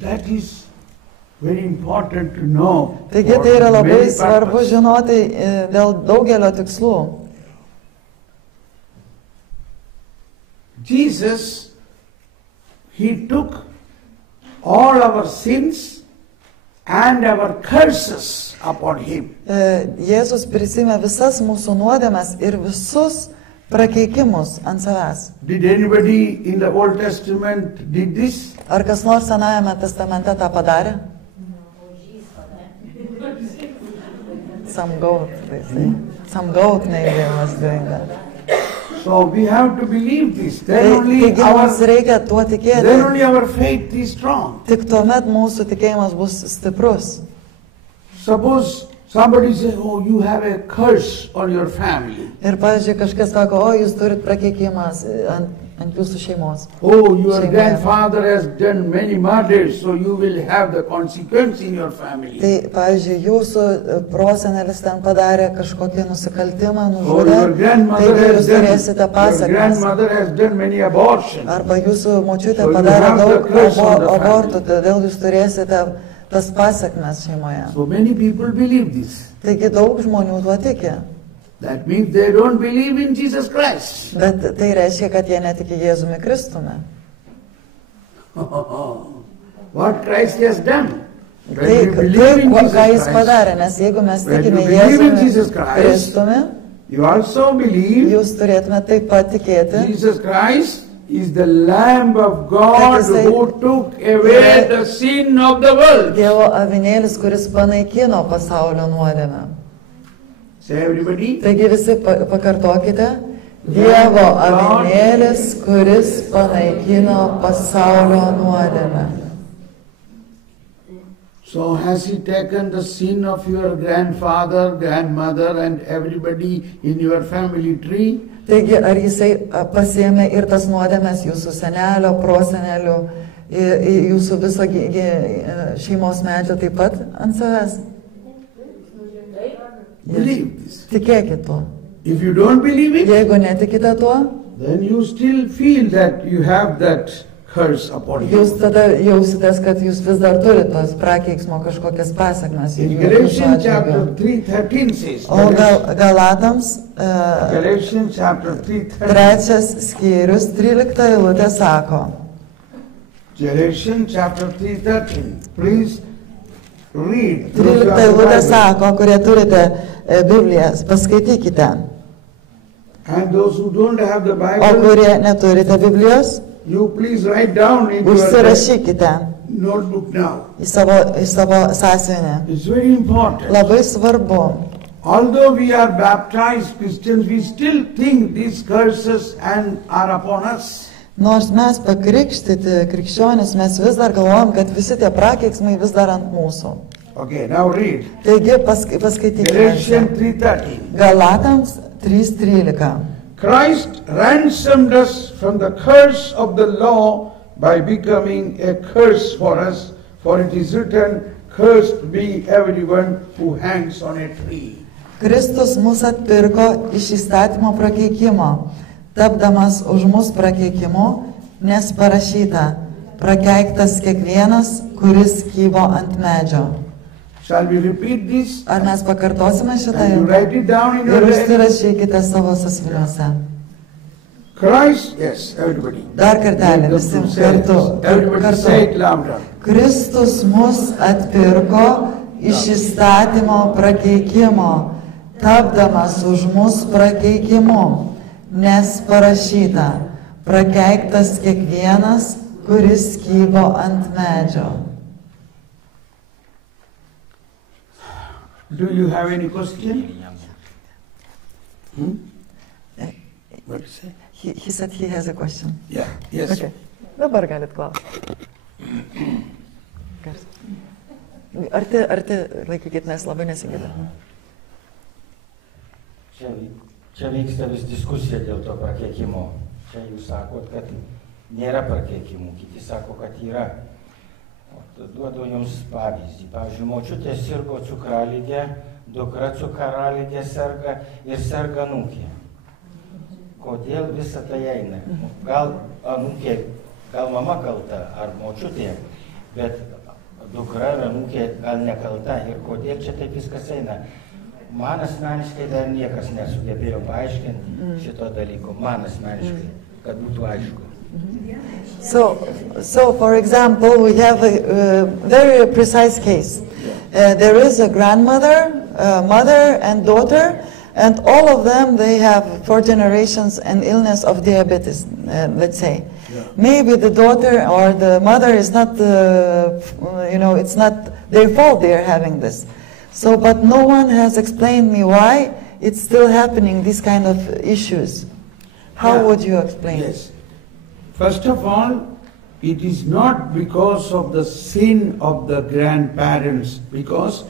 That is very important to know. Taigi, for tai yra labai many svarbu purposes. žinoti dėl daugelio tikslų. Jesus, he took all our sins and our curses upon him. Jėzus prisimė visas mūsų nuodėmes ir visus prakeikimus ant savęs. Did anybody in the Old Testament did this? Ar kas nors Senajame testamente tą padarė? Some goat, they say. Some goat maybe was doing that. So we have to believe this. Then only Taigi mums reikia tuo tikėti. our faith is strong. Tik tuomet mūsų tikėjimas bus stiprus. Suppose somebody says, oh, you have a curse on your family. Ir, pavyzdžiui, kažkas sako, o, jūs turit prakeikimą ant jūsų šeimos. Oh, your Šeimoje. grandfather has done many murders, so you will have the consequence in your family. Tai, pavyzdžiui, jūsų prosenelis ten padarė kažkokį nusikaltimą, Oh, nužudė, your grandmother taigi has jūs turėsite done, your pasekmes. grandmother has done many abortions. Arba jūsų močiutė So you padarė have the daug curse on the abortų, todėl jūs turėsite tas pasekmes šeimoje. So many people believe this. Taigi daug žmonių tuo tiki. That means they don't believe in Jesus Christ. Bet tai reiškia, kad jie netiki Jėzumi Kristumi. What Christ has done. When Tai, you believe in ką Jesus jis Christ, padarė, nes jeigu mes When tikime you believe in Jesus Jėzumi Christ, Kristumi, you also believe jūs turėtume taip pat tikėti, Jesus Christ is the Lamb of God That is who took away the sin of the world. Dievo avinėlis, kuris panaikino pasaulio nuodėmę. Say everybody. Taigi visi pakartokite. Dievo avinėlis, kuris panaikino pasaulio nuodėmę. So has he taken the sin of your grandfather, grandmother and everybody in your family tree? Taigi, ar jisai pasiėmė ir tas nuodėmes jūsų senelio, prosenelių, jūsų viso šeimos medžio taip pat ant savęs? Believe this. Tikėkit tuo. If you don't believe it, Jeigu netikite tuo, then you still feel that you have that curse upon you. jūs tada jausitės, kad jūs vis dar turite tos prakeiksmo kažkokias pasakmes. In Galatians chapter 3:13 says, O Galatams Galatians chapter 3:13, trečias skyrius 13 eilutė sako, Galatians chapter 3:13, please read. Those who 13 have the eilutė Bible. sako, kurie turite Bibliją, paskaitykite. And those who don't have the O Bible, kurie neturite Biblijos, you please write down in your užsirašykite notebook now. į savo sąsiuvinį. It's very important. Labai svarbu. Although we are baptized Christians, we still think these curses and are upon us. Nors mes pakrikštyti krikščionis, mes vis dar galvojam, kad visi tie prakeiksmai vis dar ant mūsų. Okay, now read. Taigi paskaitykime. Galatians 3:13. Galatams 3:13. Christ ransomed us from the curse of the law by becoming a curse for us, for it is written, cursed be everyone who hangs on a tree. Kristus mus atpirko iš įstatymo prakeikimo, tapdamas už mus prakeikimu, nes parašyta, prakeiktas kiekvienas, kuris kybo ant medžio. Shall we repeat this? Ar mes pakartosime šitą And you write it down in your ir diary. užsirašykite savo sąsiuviniuose. Christ, yes, everybody. Dar kartelį, visi kartu. Everybody say it louder. Kristus mus atpirko iš įstatymo prakeikimo, tapdamas už mus prakeikimu, nes parašyta, prakeiktas kiekvienas, kuris kybo ant medžio. Do you have any question? What is it? He said he has a question. Yeah, yes. Okay. Dabar galit klausti. Arti laikykit, nes labai nesigirdim. Čia vyksta vis diskusija dėl to prakeikimo. Čia jūs sakot, kad nėra prakeikimų, kiti sako, kad yra. Duodu jums pavyzdį. Pavyzdžiui, močiutė sirgo cukraligė, dukra cukraligė serga ir serga anūkė. Kodėl visą tai eina? Gal anūkė, gal mama kalta ar močiutė, bet dukra ir anūkė gal nekalta. Ir kodėl čia taip viskas eina? Man asmeniškai dar niekas nesugebėjo paaiškinti šito dalyko. Man asmeniškai, kad būtų aišku. So for example, we have a very precise case. There is a grandmother, mother and daughter, and all of them, they have 4 generations an illness of diabetes, let's say. Yeah. Maybe the daughter or the mother is not, it's not their fault they are having this. So, but no one has explained me why it's still happening, these kind of issues. How Yeah. would you explain it? Yes. First of all, it is not because of the sin of the grandparents, because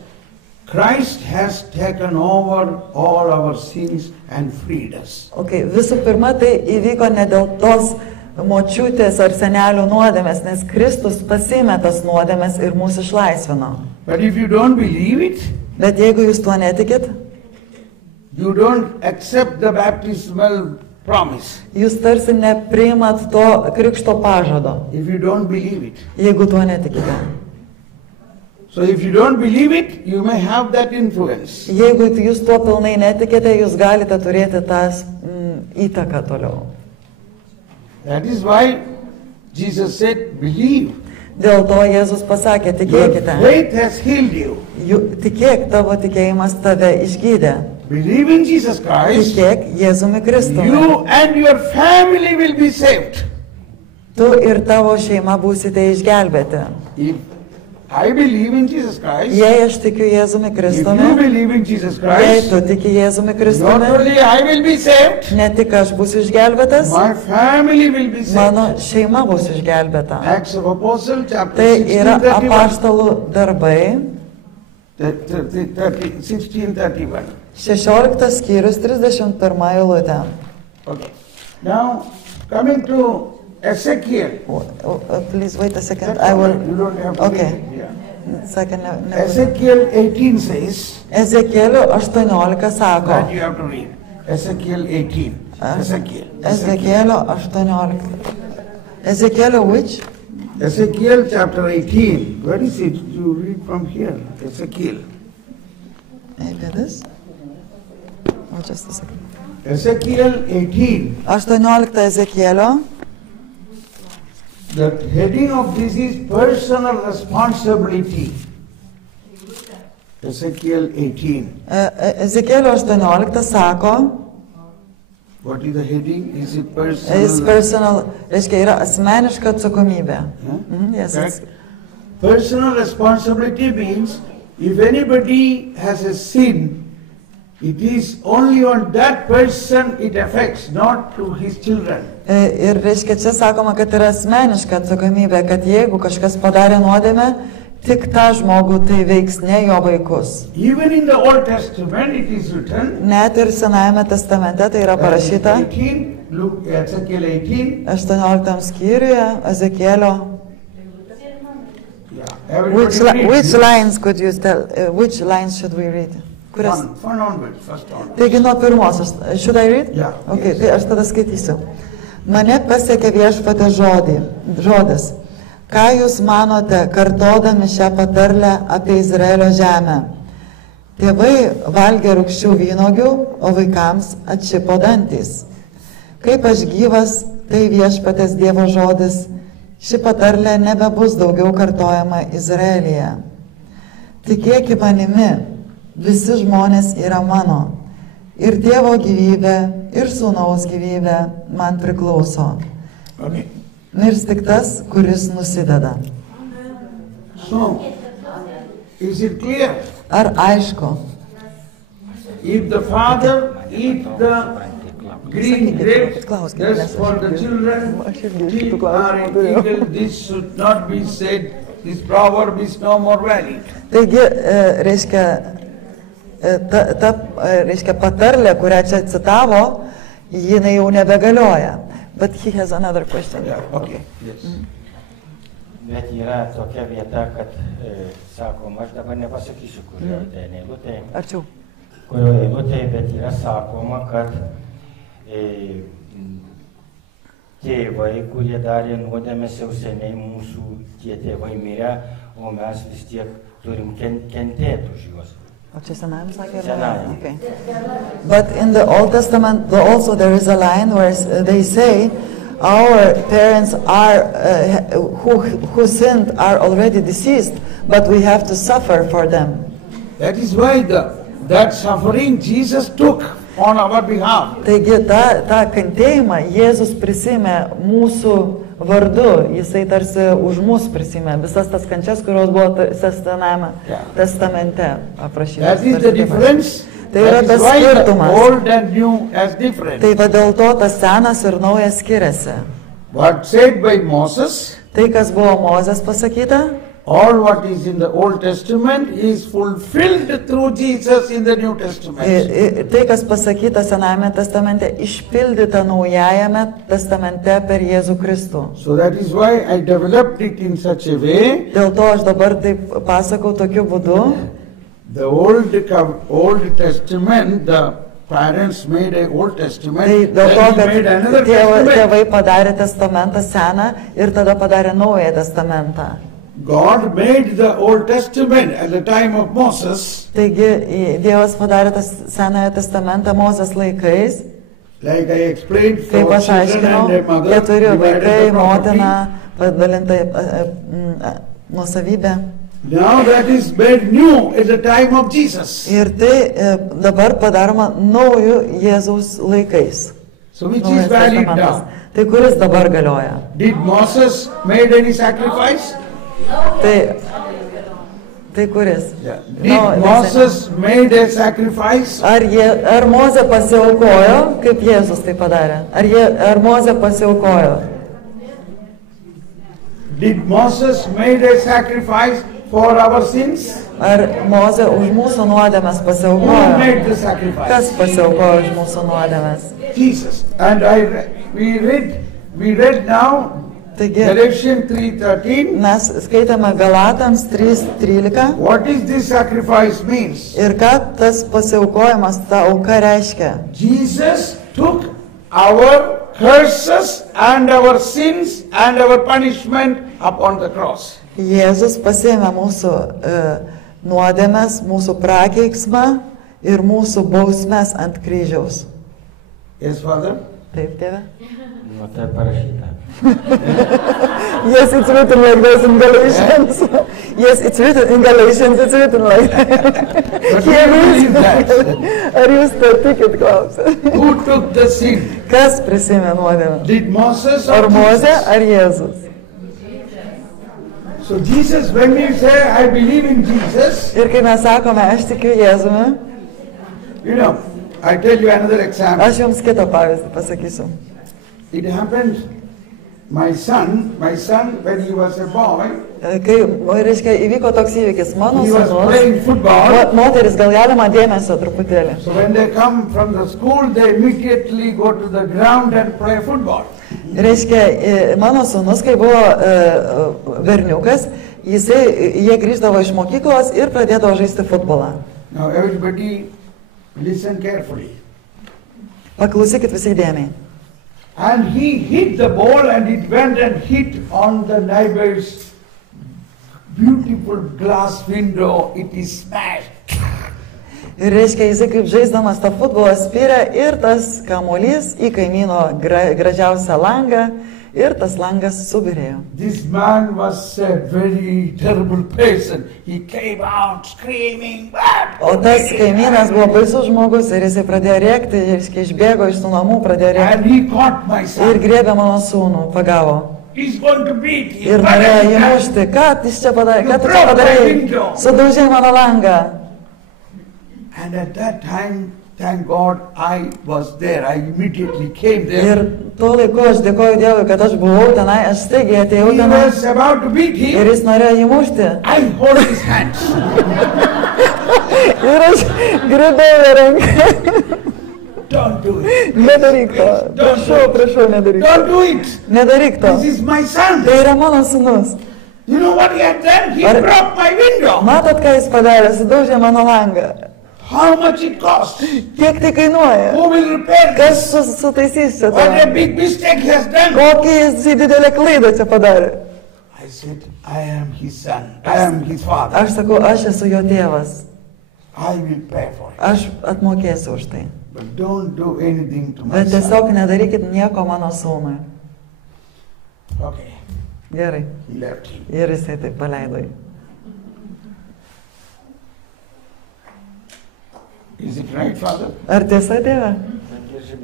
Christ has taken over all our sins and freed us. Okay, visų pirma, tai įvyko ne dėl tos močiutės ar senelių nuodėmės, nes Kristus pasiėmė tas nuodėmės ir mūsų išlaisvino. But if you don't believe it, Bet jeigu jūs tuo netikit, you don't accept the baptismal promise. jūs tarsi nepriimat to krikšto pažado, If you don't believe it. jeigu tuo netikite. So if you don't believe it, you may have that influence. Jeigu jūs tuo pilnai netikite, jūs galite turėti tas įtaką toliau. That is why Jesus said, believe. Dėl to Jėzus pasakė, Your tikėkite. faith has healed you. Tikėk, tavo tikėjimas tave išgydė. Believe in Jesus Christ. Tikėk Jėzumi Kristumi. You and your family will be saved. Tu ir tavo šeima būsite išgelbėti. If I believe in Jesus Christ, Jei aš tikiu Jėzumi if Kristumi, you believe in Jesus jei Christ, tu tiki Jėzumi not Kristumi, only I will be saved, ne tik aš būsiu išgelbėtas, my family will be saved. mano šeima bus išgelbėta. Acts of Apostles, chapter Tai yra 16:31. apaštalų darbai, 16:31. 16 skyrius 31 eilutė. Okay. Now, coming to Ezekiel. Please wait a second, That's I all will... right. You don't have to Okay. read it, yeah. Second, Ezekiel 18 says Ezekielio 18 sako, that you have to read. Ezekiel 18. Ezekiel. Ezekielio 18. Ezekielio which? Ezekiel chapter 18. Where is it? You read from here. Ezekiel. Maybe this? Oh, just a second. Ezekiel 18. 18 Ezekielio. The heading of this is personal responsibility. Ezekiel 18. Ezekielio 18 sako, What is the heading? Is it is personal? personal, reiškia, yra asmeniška atsakomybė. Huh? Yes, Correct? Personal responsibility means if anybody has a sin, it is only on that person it affects, not to his children. Ir reiškia, čia sakoma, kad yra asmeniška atsakomybė, kad jeigu kažkas padarė nuodėmę, tik tą žmogų tai veiks, ne jo vaikus. Even in the Old Testament it is written, Net ir Senajame testamente tai yra parašyta 18, look, Ezekiel 18. 18 skyriuje Ezekielio. Yeah, everybody read. Which lines could you tell? Which lines should we read? Kurias? One onwards, first onwards. Taigi nuo pirmosios. Should I read? Yeah, Okay, yes. tai aš tada skaitysiu. Mane pasiekė Viešpaties žodis. Ką jūs manote, kartodami šią patarlę apie Izraelio žemę? Tėvai valgė rūgščių vynogių, o vaikams atšipo dantys. Kaip aš gyvas, tai Viešpaties Dievo žodis, ši patarlė nebebus daugiau kartojama Izraelyje. Tikėki manimi, visi žmonės yra mano. Ir tėvo gyvybė, ir sūnaus gyvybė man priklauso. Okay. Mirs tik tas, kuris nusideda. So, is it clear? Ar aišku? If the father eat the green grapes, that's for the children, thief or evil, this should not be said, this proverb is no more valid. Taigi, reiškia patarlė, kurią čia citavo, jinai jau nebegalioja. But he has another question. Yeah, okay, yes. Bet yra tokia vieta, kad, sakom, aš dabar nepasakysiu, kurioje ten eilutėje. Arčiau. Kurioje eilutėje, bet yra sakoma, kad tėvai, kurie darė nuodėmes, jau seniai mūsų tie tėvai mirė, o mes vis tiek turim kentėti už juos. O čia Senajam sakė? Senajam. Okay. But in the Old Testament also there is a line where they say our parents are who sinned are already deceased, but we have to suffer for them. That is why that suffering Jesus took on our behalf. Taigi tą kentėjimą Jėzus prisimė mūsų vardu, jisai tarsi už mus prisimė visas tas kančias, kurios buvo Senajame testamente aprašytas. That is the difference. Tai yra That tas is why the skirtumas. old and new as different. Tai va dėl to tas senas ir naujas skiriasi. What said by Moses, Tai, kas buvo Mozės pasakyta, all what is in the Old Testament is fulfilled through Jesus in the New Testament. Tai, kas pasakyta Senajame testamente, išpildyta Naujajame testamente per Jėzų Kristų. So that is why I developed it in such a way. Dėl to aš dabar taip pasakau tokiu būdu. The Old Testament, the parents made an Old Testament, Tai dėl to, then he made kad another testament. tėvai padarė testamentą seną ir tada padarė naują testamentą. God made the Old Testament at the time of Moses, Taigi Dievas padarė tas Senąją testamentą Mozės laikais, like I explained, kaip for aš children aiškinau, and their mother, keturi divided vaikai, the property. motina, padalinta nuosavybė. Now that is made new at the time of Jesus. Ir tai dabar padaroma naujų Jėzaus laikais. So which Naujas is valid testamentas. now? Tai kuris dabar galioja? Did Moses made any sacrifice? Tai kuris? Did Moses made a sacrifice? Ar Mozė pasiaukojo, kaip Jėzus tai padarė? Ar Mozė pasiaukojo? Did Moses made a sacrifice for our sins? Ar Mozė už mūsų nuodėmes Who pasiaukojo? made the sacrifice? Kas pasiaukojo už mūsų nuodėmes? Jesus. And we read now Taigi, Galatians 3:13. mes skaitame Galatams 3:13 What is this sacrifice means? ir ką tas pasiaukojimas, ta auka reiškia. Jesus took our curses and our sins and our punishment upon the cross. Jėzus pasiėmė mūsų nuodėmes, mūsų prakeiksmą ir mūsų bausmes ant kryžiaus. Yes, Father? Taip, tėve? Nu, tai parašyta. Yes, it's written like this in Galatians. Yes, it's written in Galatians, it's written like that. But we believe that. Ar jūs to tikit, klausia? Who took the sin? Kas prisimė nuodėmę? Did Moses Ar or Mozė, Jesus? ar Jėzus? So Jesus, when we say, I believe in Jesus, Ir kai mes sakome, aš tikiu Jėzumi, you know, I tell you another example. aš jums kitą pavyzdį pasakysiu. It happened, my son, when he was a boy, Kai, reiškia, įvyko toks įvykis, mano he was sūnus, playing football. moteris gal galima dėmesio truputėlį. So when they come from the school, they immediately go to the ground and play football. Reiškia, mano sūnus, kai buvo berniukas, jie grįždavo iš mokyklos ir pradėdavo žaisti futbolą. Now everybody listen carefully. Paklausykit visi įdėmiai. And he hit the ball and it went and hit on the neighbor's beautiful glass window. It is smashed. Ir reiškia, jisai kaip žaisdamas tą futbolą spyrė ir tas kamuolys į kaimyno gražiausią langą ir tas langas subirėjo. This man was a very terrible person. He came out screaming. O tas kaimynas buvo baisus žmogus ir jisai pradėjo rėkti, išbėgo iš tų namų, pradėjo rėkti And he caught my ir son. griebė mano sūnų, pagavo. He's going to beat him. Ir norėjo jį mušti. Ką tu čia padarei? Sudaužei mano langą. And at that time, thank God, I was there. I immediately came there. Ir tuo laiku aš dėkoju Dievui, kad aš buvau tenai, aš staigiai atėjau He tenai was about to beat ir him. jis norėjo jį mušti. I hold his hands. Ir aš griebėjau jo ranką. Don't do it. Nedaryk to. Prašau, nedaryk to. Don't do it. Nedaryk to. This is my son. Tai yra mano sūnus. You know what he had done? He Ar- broke my window. Matot, ką jis padarė? Sudaužė mano langą. How much it costs? Kiek tai kainuoja? Who will repair Kas this? sutaisys čia What a tą? big mistake he has done. Kokį jis didelę klaidą čia padarė? I said, I am his son. I am his father. Aš sakau, aš esu jo tėvas. I will pay for it. Aš atmokėsiu už tai. But don't do anything to my Bet son. tiesiog nedarykit nieko mano sūnui. Okay. Gerai. He left him. Ir jisai taip paleido jį. Is it right, Father? Ar tiesa, tėve? Girdžiu.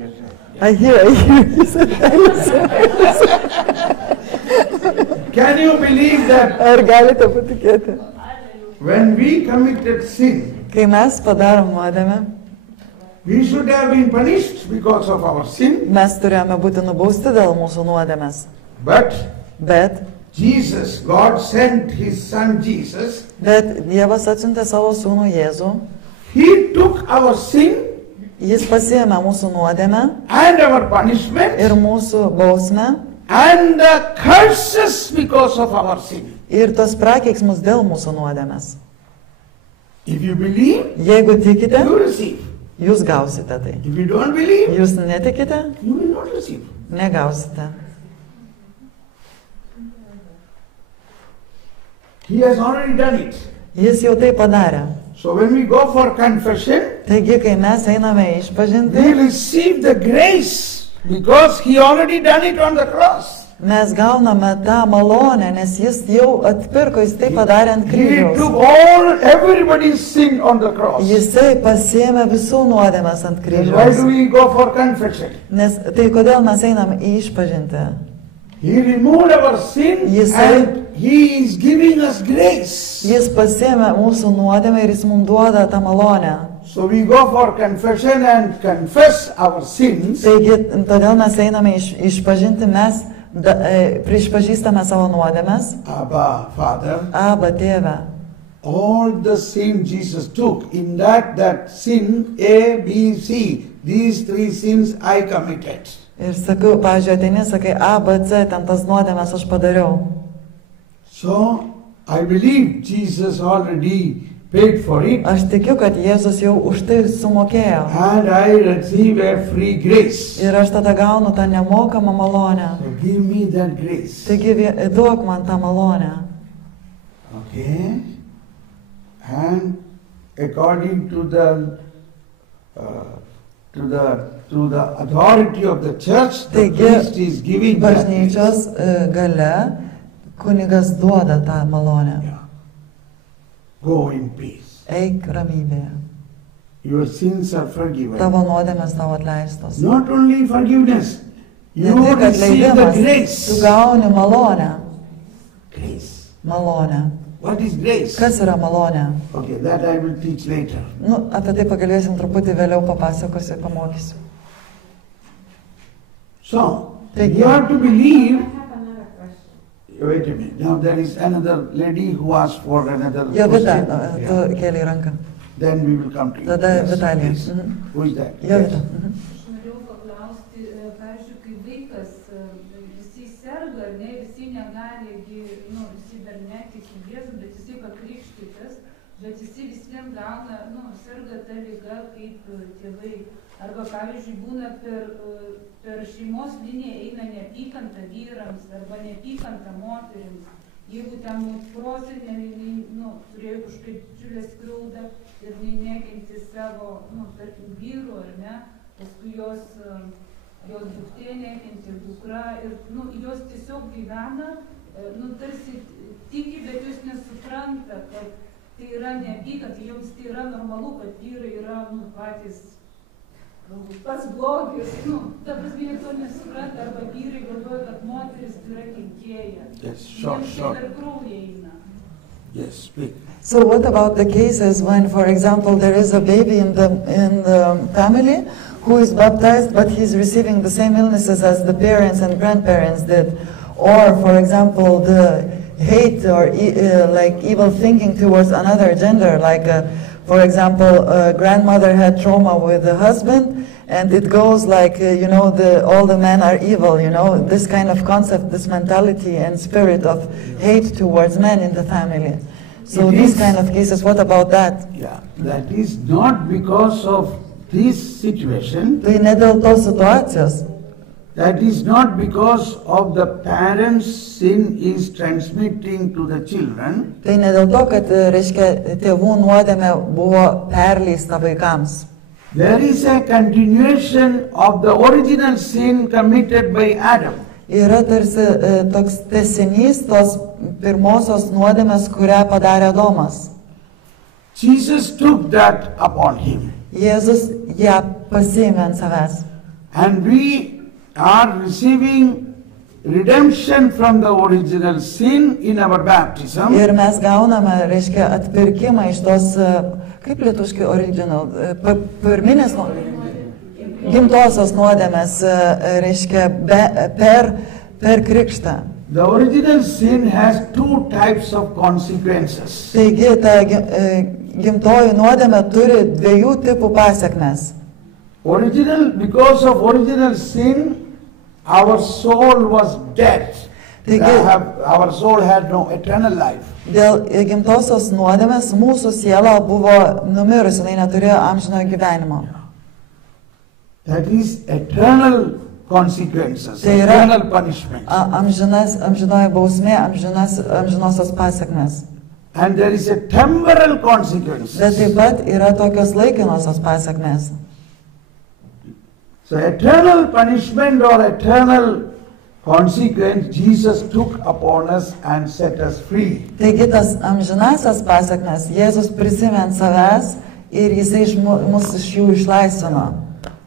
Can you believe that Ar galite patikėti? when we committed sin, Kai mes padarom nuodėmę, we should have been punished because of our sin, mes turėjome būti nubausti dėl mūsų nuodėmės. but Bet Jesus, God sent his son Jesus. Bet Dievas atsiuntė savo sūnų Jėzų, He took our sin jis pasiėmė mūsų nuodėmę and our punishment ir mūsų bausmę and the curses because of our sin. ir tos prakeiksmus dėl mūsų nuodėmės. If you believe, Jeigu tikite, you receive. jūs gausite tai. If you don't believe, Jūs netikite, you will not receive. negausite. He has already done it. Jis jau tai padarė. So when we go for confession, Taigi, kai mes einame we išpažinti, receive the grace because he already done it on the cross. mes gauname tą malonę, nes jis jau atpirko, jis tai padarė ant He kryžiaus. took everybody's sin on the cross. Jisai pasiėmė visų nuodėmės ant Then why kryžiaus. do we go for confession? Nes tai kodėl mes einam į išpažinti? He removed our sin and he is giving us grace. Jis pasiėmė mūsų nuodėmę ir jis mums duoda tą malonę. So we go for confession and confess our sins. Taigi, todėl mes einame išpažinti, mes priešpažįstame savo nuodėmes. Abba, Father, Aba, Tėve. all the sin Jesus took, in that sin A, B, C, these three sins I committed. Ir sakau, pavyzdžiui, ateini, sakai, A, B, C, ten tas nuodėmes aš padariau. So I believe Jesus already paid for it Aš tikiu, kad Jėzus jau už tai sumokėjo. and I receive a free grace. Ir aš tada gaunu tą nemokamą malonę. So give me that grace. Taigi duok man tą malonę. Okay? And according to the authority of the church, the priest is Taigi, giving that grace. bažnyčios gale kunigas duoda tą malonę. Yeah. Go in peace. Eik ramybėje. Your sins are forgiven. Tavo nuodėmės tavo atleistos. Not only forgiveness, Ne you tik receive the atleidimas, tu grace. gauni malonę. Grace. Malonę. What is grace? Kas yra malonė? Okay, that I will teach later. Nu, apie tai pakalbėsim truputį vėliau, papasakosiu, pamokysiu. So, Thank you you. have to believe. I have another question. Wait a minute. Now there is another lady who asked for another Jovita, question. tu Yeah. kėlė į ranką. Then we will come to you. Tada Yes, Vitalija. please. Who is that? Jovita. Aš norėjau paklausti, pavyzdžiui, kai vaikas, visi serga, ar ne, visi negali, visi dar netiki Jėzų, bet visi pakrikštytas, bet visi vis vien gauna, serga ta liga kaip tėvai. Arba, pavyzdžiui, būna per šeimos liniją eina neapykanta vyrams arba neapykanta moterims. Jeigu ten proseneliai, turėjo kažkaip didžiulę skriaudą ir nekentė savo, tarkim, vyrų, ar ne, paskui jos duktė nekentė, dukra, ir, jos tiesiog gyvena, tarsi tiki, bet jos nesupranta, kad tai yra neapykanta, joms tai yra normalu, kad vyrai yra, patys, pats blogis, ta prasme, jie to nesupranta, arba vyrai galvoja, kad moteris tai yra kenkėja. Yes, short. Per kraują eina. Yes, speak. So what about the cases when, for example, there is a baby in the family who is baptized, but he's receiving the same illnesses as the parents and grandparents did? Or, for example, the hate or like evil thinking towards another gender, like, for example, a grandmother had trauma with the husband, and it goes like, all the men are evil, this kind of concept, this mentality and spirit of hate towards men in the family. So these kind of cases, what about that? Yeah, that is not because of this situation. Tai ne dėl tos situacijos. That is not because of the parents' sin is transmitting to the children. Tai ne dėl to, kad, reiškia, tėvų nuodėmė buvo perleista vaikams. There is a continuation of the original sin committed by Adam. Yra tarsi toks tęsinys tos pirmosios nuodėmės, kurią padarė Adomas. Jesus took that upon him. Jėzus ją pasiėmė ant savęs. And we are receiving redemption from the original sin in our baptism. Ir mes gauname, reiškia, atpirkimą iš tos, kaip lietuviškai original, pirminės gimtosios nuodėmės, reiškia, per krikštą. The original sin has two types of consequences. Taigi, ta gimtoji nuodėmė turi dviejų tipų pasiekmes. Because of original sin, our soul was dead. Our soul had no eternal life. Dėl gimtosios nuodėmės mūsų siela buvo numirusi, jinai neturėjo amžinojo gyvenimo. That is eternal consequences, Tai yra eternal punishment. amžinoji bausmė, amžinosios pasiekmes. And there is a temporal consequence. Bet taip pat yra tokios laikinosios pasiekmes. So eternal punishment or eternal consequence Jesus took upon us and set us free. Taigi tas amžinasias pasiekmes Jėzus prisimė ant savęs ir jisai mus iš jų išlaisvino.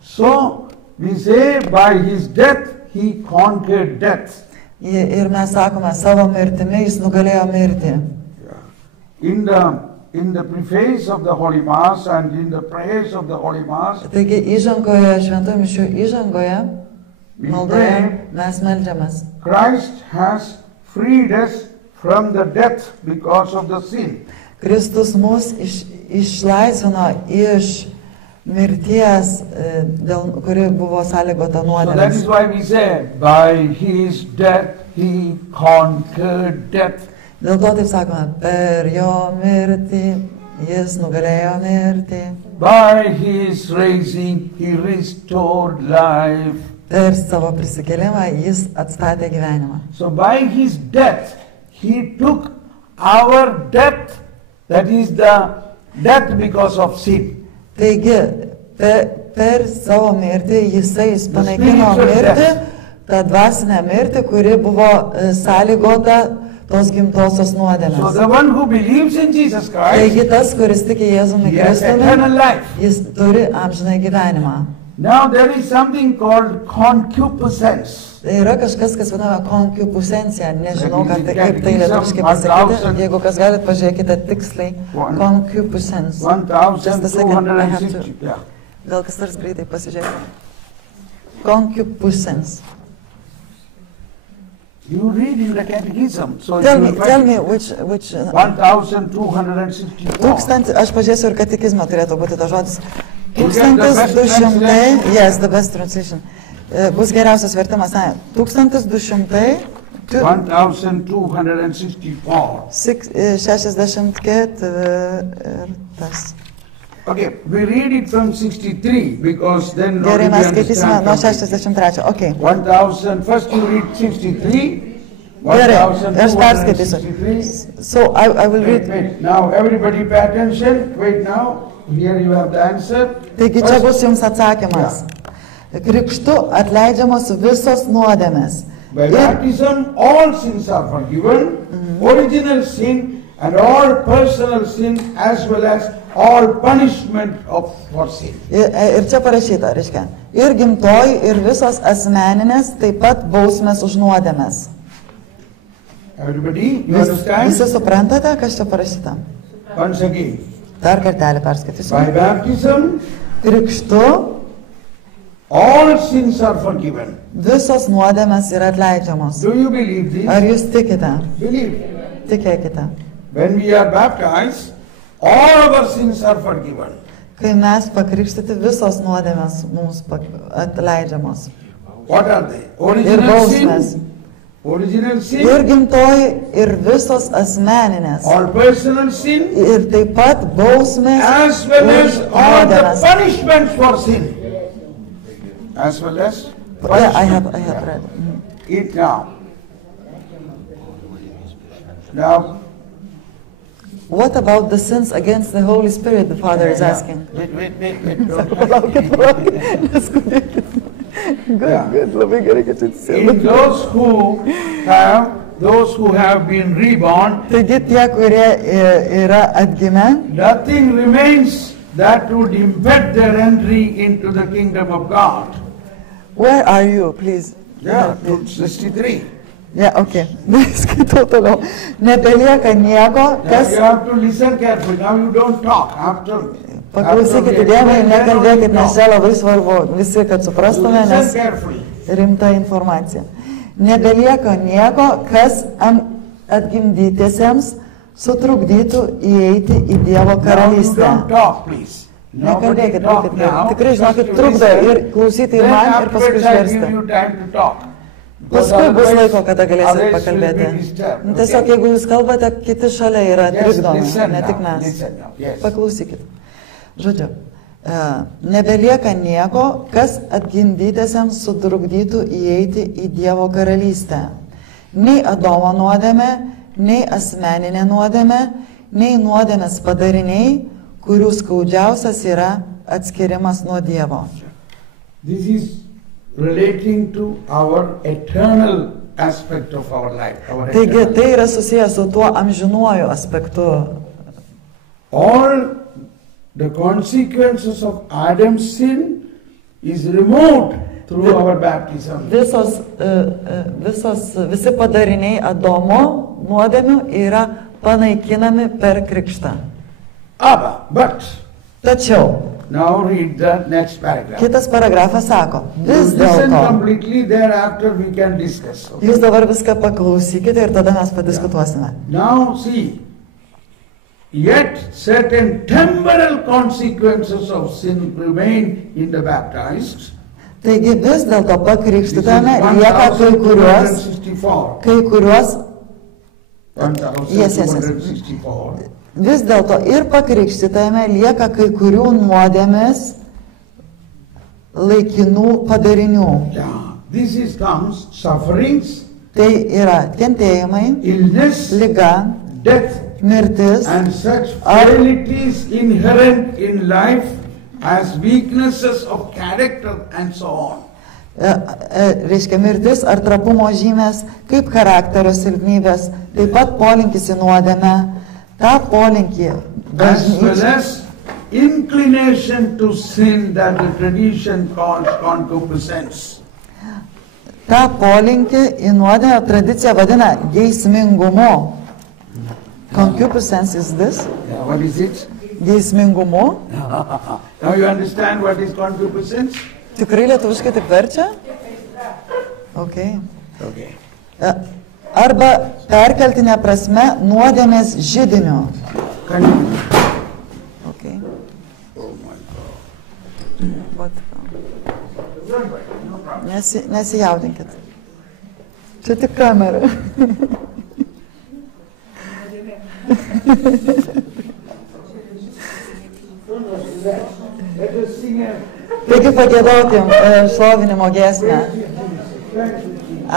So we say by his death he conquered death. Ir mes sakome, savo mirtimi jis nugalėjo mirtį. In the preface of the Holy Mass and in the prayers of the Holy Mass, Taigi įžangoje, šventųjų mišių įžangoje, we maldoje pray, mes meldžiamės. Christ has freed us from the death because of the sin. Kristus mus išlaisvino iš mirties, kuri buvo sąlygota So that nuodėmės. is why we say, by his death he conquered death. Dėl to taip sakome, per jo mirtį jis nugalėjo mirtį, By his raising he restored life. per savo prisikėlimą jis atstatė gyvenimą. So by his death he took our death, that is the death because of sin. Taigi, per savo mirtį jisai panaikino mirtį, tą dvasinę mirtį, kuri buvo sąlygota tos gimtosios So nuodėmės. the one who believes in Jesus Christ, Taigi tas, kuris tiki Jėzumi he has eternal Kristumi, life. jis turi amžinai gyvenimą. Now there is something called concupiscence. Tai yra kažkas, kas vadinama concupiscencija, nežinau, That is kaip tai catechism, lietuviškai 1000. pasakyti, jeigu kas galit pažiūrėkite tiksliai, concupiscence. Just a second, I have to, 1260. Yeah. gal kas nors greitai pasižiūrėti. Concupiscence. You read in the catechism. So Tell you me, will tell find me which 1264. aš pažiūrėsiu ir katekizme turėtų būti tas žodis. You get the best 1200, translation? yes, the best translation. Bus geriausias vertimas, ne, 1200, 1264. 64 tas. Okay, we read it from 63 because then Gerai, nobody mes skaitysime nuo understands. 63, ok. 1000, first you read 63. Gerai, aš perskaitysiu. 1263. So, I will Wait, read. wait. Now everybody pay attention. Wait now. Here you have the answer. Taigi čia bus jums atsakymas. Krikštu atleidžiamos visos nuodėmės. By baptism, all sins are forgiven, original sin and all personal sin as well as all punishment for sin. Ir čia parašyta, reiškia, ir gimtoji, ir visos asmeninės, taip pat bausmės už nuodėmės. Everybody, you understand? Visi suprantate, kas čia parašyta? Once again, Dar kartelį perskaitysiu. by baptism, Krikštu all sins are forgiven. visos nuodėmės yra atleidžiamos. Do you believe this? Ar jūs tikite? Believe. Tikėkite. When we are baptized, all our sins are forgiven. Kai mes pakrikštyti, visos nuodėmės mums atleidžiamos. What are they? Ir Original bausmės. sin, original sin, Ir gimtoji, ir visos asmeninės. all personal sin, Ir taip pat bausmės as well as už all the nuodėmes. punishments for sin. As well as Yeah, I punishment. have read. It now. Now, What about the sins against the Holy Spirit, the Father is asking? wait. Good, good, labai gerai, kad čia atsisėdai. In those who have been reborn, Taigi tie, kurie yra atgimę, nothing remains that would impede their entry into the kingdom of God. where are you, please? Yeah, 63. Yeah, okay. Skaitau toliau. Nebelieka nieko, Now kas... you have to listen carefully. Now you don't talk. Paklausykite dėmesį, nekalbėkit, nes čia labai svarbu visi, kad suprastume, Listen nes carefully. rimta informacija. Nebelieka nieko, kas atgimdytiesiems sutrukdytų įeiti į Dievo Now you karalystę. don't talk, please. Nobody Nekalbėkit, talk būkit, now. tikrai žinokit, Just trukdo listen. ir klausyti ir Then man, ir paskui afterwards I give išversti. you time to talk. Paskui bus laiko, kada galėsit Others will pakalbėti. be disturbed, Nu, tiesiog, okay? jeigu jūs kalbate, kiti šalia yra Just trikdomi, listen ne now, tik mes. listen now, yes. Paklausykit. Žodžiu, nebelieka nieko, kas atgimdytiesiems sutrukdytų įeiti į Dievo karalystę. Nei Adomo nuodėmė, nei asmeninė nuodėmė, nei nuodėmės padariniai, kurių skaudžiausias yra atskirimas nuo Dievo. This is relating to our eternal aspect of our life. Our Taigi eternal. tai yra susijęs su tuo amžinuoju aspektu. All the consequences of Adam's sin is removed through our baptism. Visi padariniai Adomo nuodėmių yra panaikinami per krikštą. But Tačiau now read the next paragraph. kitas paragrafas sako, vis Listen dėlto, completely, thereafter we can discuss. Okay? jūs dabar viską paklausykite ir tada mes padiskutuosime. Now see, yet certain temporal consequences of sin remain in the baptized. Taigi vis dėlto This is pakrikštytame lieka kai kuriuos, Yes. 1264. vis dėlto ir pakrikštytame lieka kai kurių nuodėmės laikinų padarinių. Yeah, this is comes sufferings, Tai yra kentėjimai, illness, liga, death, mirtis, and such frailties inherent in life as weaknesses of character and so on. Reiškia mirtis ar trapumo žymės, kaip charakterio silpnybės, taip pat polinkis į nuodėmę, tą polinkį As well bažnyčia, as inclination to sin that the tradition calls concupiscence. tą polinkį į nuodėmę tradicija vadina geismingumu. Concupiscence is this? Yeah, what is it? Geismingumu. Now you understand what is concupiscence? Tikrai lietuviškai taip verčia? Okay. Okay. Arba perkeltinė prasme nuodėmės židiniu. Continue. Okay. Oh my God. Nesijaudinkit. Čia tik kamera. Let us sing a Taigi pagėdokim šlovinimo giesmę.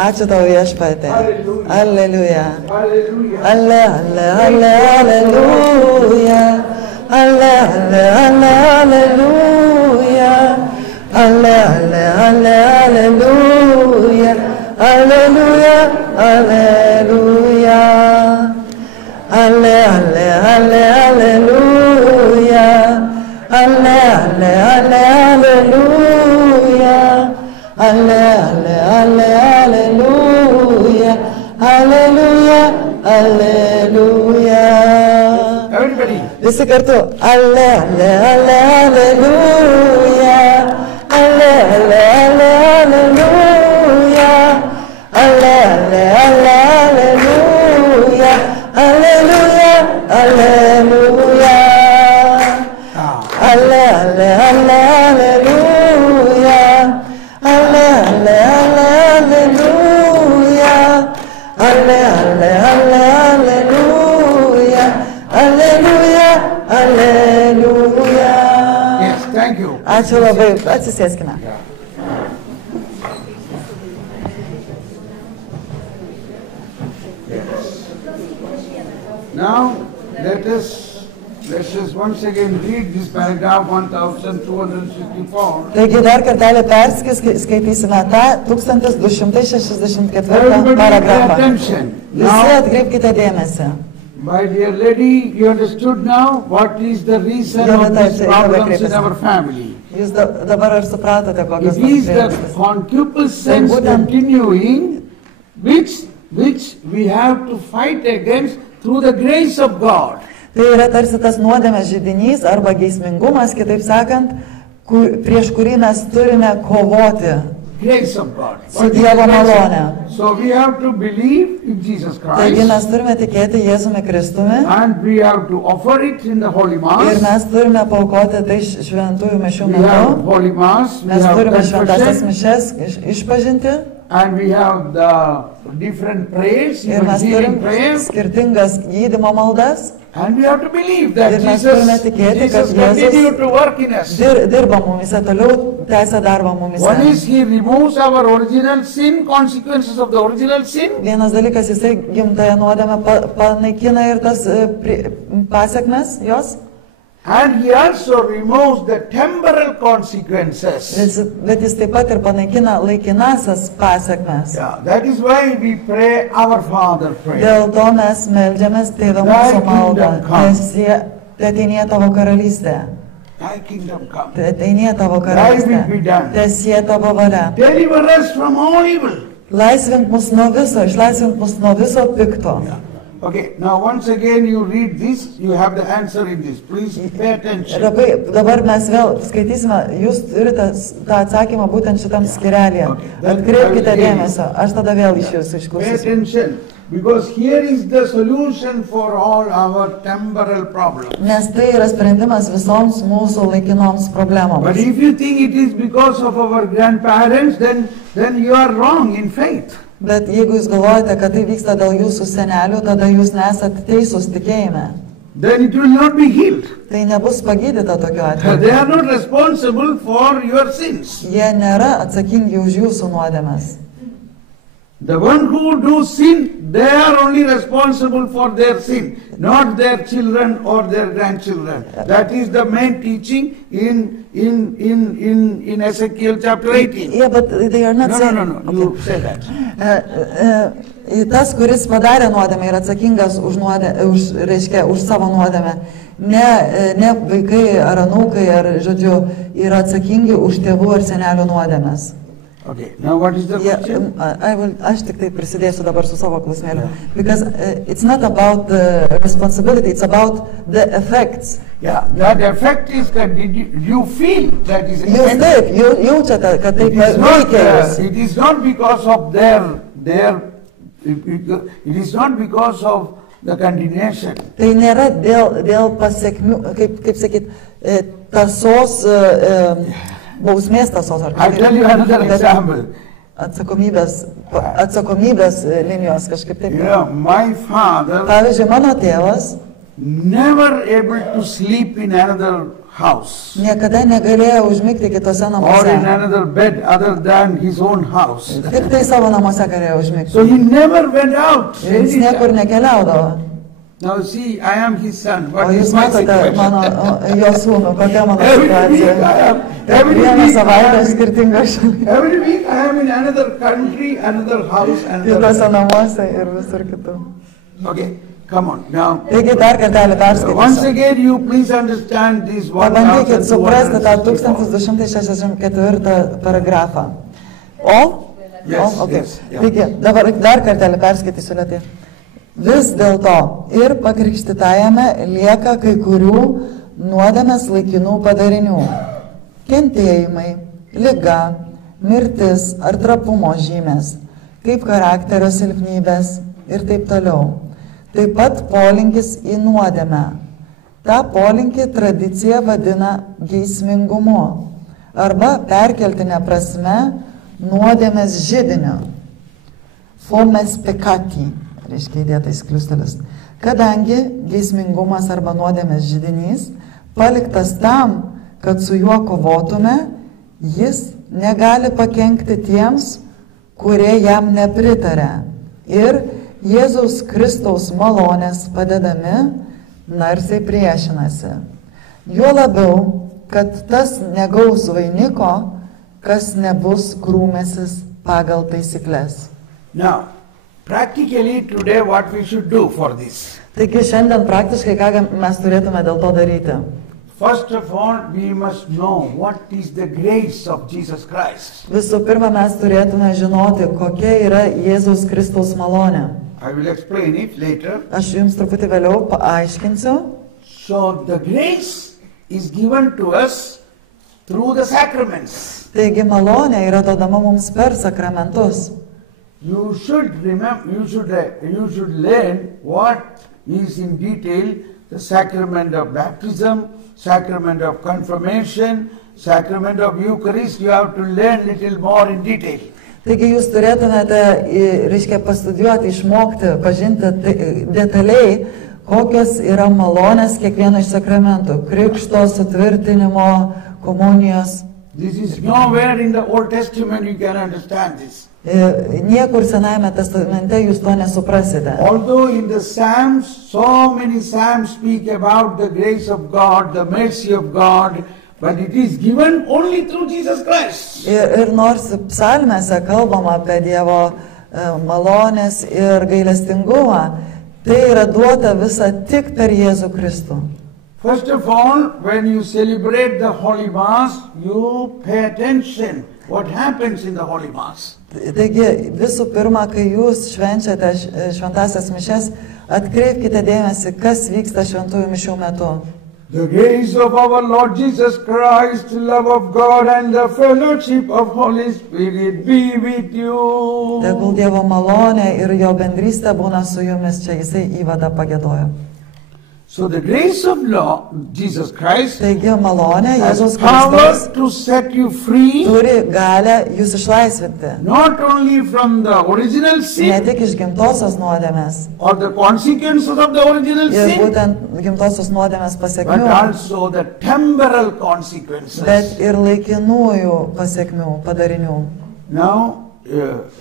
Ačiū tau viešpatie. Aleliuja. hallelujah. Ale, ale, ale, aleluja. Ale, ale, ale, aleluja. Ale, ale, ale, aleluja. Aleluja, aleluja. Ale, ale, ale, aleluja. Ale, ale, ale, aleluja. Ale, ale, ale, aleluja. Aleluja, aleluja. Everybody. Visi kartu. Ale, ale, ale, aleluja. Ale, ale, ale, aleluja. Ale, ale, ale, aleluja. Aleluja, aleluja. Ale, ale, ale, aleluja. Ale, ale, ale, aleluja. Ale, ale, ale, aleluja. Aleluja, aleluja. Yes, thank you. Ačiū labai, atsisėskime. Now let us once again read this paragraph 1264. Taigi dar kartelį perskaitysime tą 1264 Everybody pay paragrafą. attention. Visi Now, atkreipkite dėmesį. my dear lady, you understood now what is the reason Yeah, of but these I- problems in I- our family. Jūs dabar ar supratote, kokios It is the priežastys? concupiscence Tai būtent- continuing, which we have to fight against through the grace of God. Tai yra tarsi tas nuodėmės židinys arba geismingumas, kitaip sakant, prieš kurį mes turime kovoti grace of God. su What is Dievo the grace of- malone. So we have to believe in Jesus Taigi Christ, mes turime tikėti Jėzumi Kristumi and we have to offer it in the Holy ir Mass. mes turime paukoti tai šventųjų mišių We have metu. Holy Mass, we Mes have turime šventasias confession, mišes išpažinti and we have the different prayers, ir even mes healing turime prayers, skirtingas gydymo maldas. and we have to believe that Ir mes turime tikėti, kad Jesus continue Jėzus to work in us. dirba mumise, toliau tęsia darbą mumise. One is He removes our original sin, consequences of the original sin, Vienas dalykas, jisai gimtąją nuodėmę panaikina ir tas pasiekmes jos, and He also removes the temporal consequences. bet jis taip pat ir panaikina laikinasias pasiekmes. Yeah, that is why we pray our Father prayer. Dėl to mes meldžiamės Tėve mūsų maldą. Teateinie tavo karalystė. Thy kingdom come. Teateinie tavo Thy will be karalystė. done. Teesie tavo valia. Deliver us from all evil. Laisvink mus nuo viso, išlaisvink mus nuo viso pikto. Yeah. Okay, now once again you read this, you have the answer in this. Please pay attention. Dabar mes vėl skaitysime, jūs turite tą atsakymą būtent šitam skirelėje. Atkreipkite dėmesio, aš tada vėl iš jūsų Pay išklausysiu. attention, because here is the solution for all our temporal problems. Nes tai yra sprendimas visoms mūsų laikinoms But problemoms. if you think it is because of our grandparents, then you are wrong in faith. Bet jeigu jūs galvojate, kad tai vyksta dėl jūsų senelių, tada jūs nesat teisūs tikėjime. Then it will not be healed. Tai nebus pagydyta tokiu atveju. They are not responsible for your sins. Jie nėra atsakingi už jūsų nuodėmes. The one who do sin, they are only responsible for their sin, not their children or their grandchildren. That is the main teaching in Ezekiel chapter 18. Yeah, but they are not saying... No, you say that. Tas, kuris padarė nuodėmę, yra atsakingas reiškia, už savo nuodėmę. Ne vaikai ar anūkai, ar, žodžiu, yra atsakingi už tėvų ar senelių nuodėmės. Okay, now what is the question? Aš tik tai prisidėsiu dabar su savo klausimėliu. Because it's not about the responsibility, it's about the effects. Yeah, that effect is that you feel that is Jūs taip, jaučiate, kad taip veikia jūs. it is not because of it is not because of the continuation. Tai nėra dėl pasiekmių, kaip sakyt, tasos, bausmės tasos. I'll tell you another example. Atsakomybės linijos kažkaip taip. You know, my father Pavyzdžiui, mano tėvas never able to sleep in another house niekada negalėjo užmigti kitose or in namuose. another bed other than his own house. Tik tai savo namuose galėjo užmigti. So he never went out. Jis niekur nekeliaudavo. Now see, I am his son. O What is jūs my matote situation? jo sūnų, kokia mano Every week situacija. Vieną savaitę skirtingą šalį. Every week I am in another country, another house, Kitose namuose ir visur kitur. Okay, come on now. Taigi dar kartelį Once perskaitysiu. again, you please understand this Pabandykit suprasti tą 1264. 1264 paragrafą. O? Yes, Okay. yes, yeah. Taigi, dabar dar kartelį perskaitysiu lėtai. Vis dėlto ir pakrikštytajame lieka kai kurių nuodėmės laikinų padarinių. Kentėjimai, liga, mirtis ar trapumo žymės, kaip charakterio silpnybės ir taip toliau. Taip pat polinkis į nuodėmę. Ta polinkį tradicija vadina geismingumu arba perkeltinė prasme nuodėmės židiniu. Fomes peccati, reiškia įdėtais kliustelis. Kadangi geismingumas arba nuodėmės židinys paliktas tam, kad su juo kovotume, jis negali pakenkti tiems, kurie jam nepritarė. Ir Jėzaus Kristaus malonės padedami narsiai priešinasi. Juo labiau, kad tas negaus vainiko, kas nebus grūmėsis pagal taisyklės. Now, practically today what we should do for this? Taigi šiandien praktiškai ką mes turėtume dėl to daryti? First of all, we must know what is the grace of Jesus Christ. Visų pirma, mes turėtume žinoti, kokia yra Jėzaus Kristaus malonė. I will explain it later. Aš jums truputį vėliau paaiškinsiu. So the grace is given to us through the sacraments. Taigi malonė yra duodama mums per sakramentus. You should remember, you should learn what is in detail the sacrament of baptism, sacrament of confirmation, sacrament of Eucharist. You have to learn little more in detail. Taigi jūs turėtumėte, reiškia, pastudijuoti, išmokti, pažinti detaliai, kokios yra malonės kiekvieno iš sakramentų - krikšto, sutvirtinimo, komunijos. This is nowhere in the Old Testament you can understand this. Niekur Senajame testamente jūs to nesuprasite. Although in the Psalms, so many Psalms speak about the grace of God, the mercy of God, but it is given only through Jesus Christ. Ir nors psalmėse kalbama apie Dievo malonės ir gailestingumą, tai yra duota visa tik per Jėzų Kristų. First of all, when you celebrate the Holy Mass, you pay attention what happens in the Holy Mass. Taigi visų pirma, kai jūs švenčiate šventasias mišes, atkreipkite dėmesį, kas vyksta šventųjų mišių metu. The grace of our Lord Jesus Christ, the love of God and the fellowship of Holy Spirit be with you. Tegul Dievo malonė ir jo bendrystė būna su jumis, čia jisai įvadą pagiedojo. So the grace of Lord Jesus Christ Taigi malonė has Jėzus power Kristus to set you free, turi galę jūs išlaisvinti. not only from the original Ne sin tik iš gimtosios nuodėmės or the consequences of the original ir sin, būtent gimtosios nuodėmės but pasiekmių, also the temporal consequences. bet ir laikinųjų pasiekmių, padarinių. Now,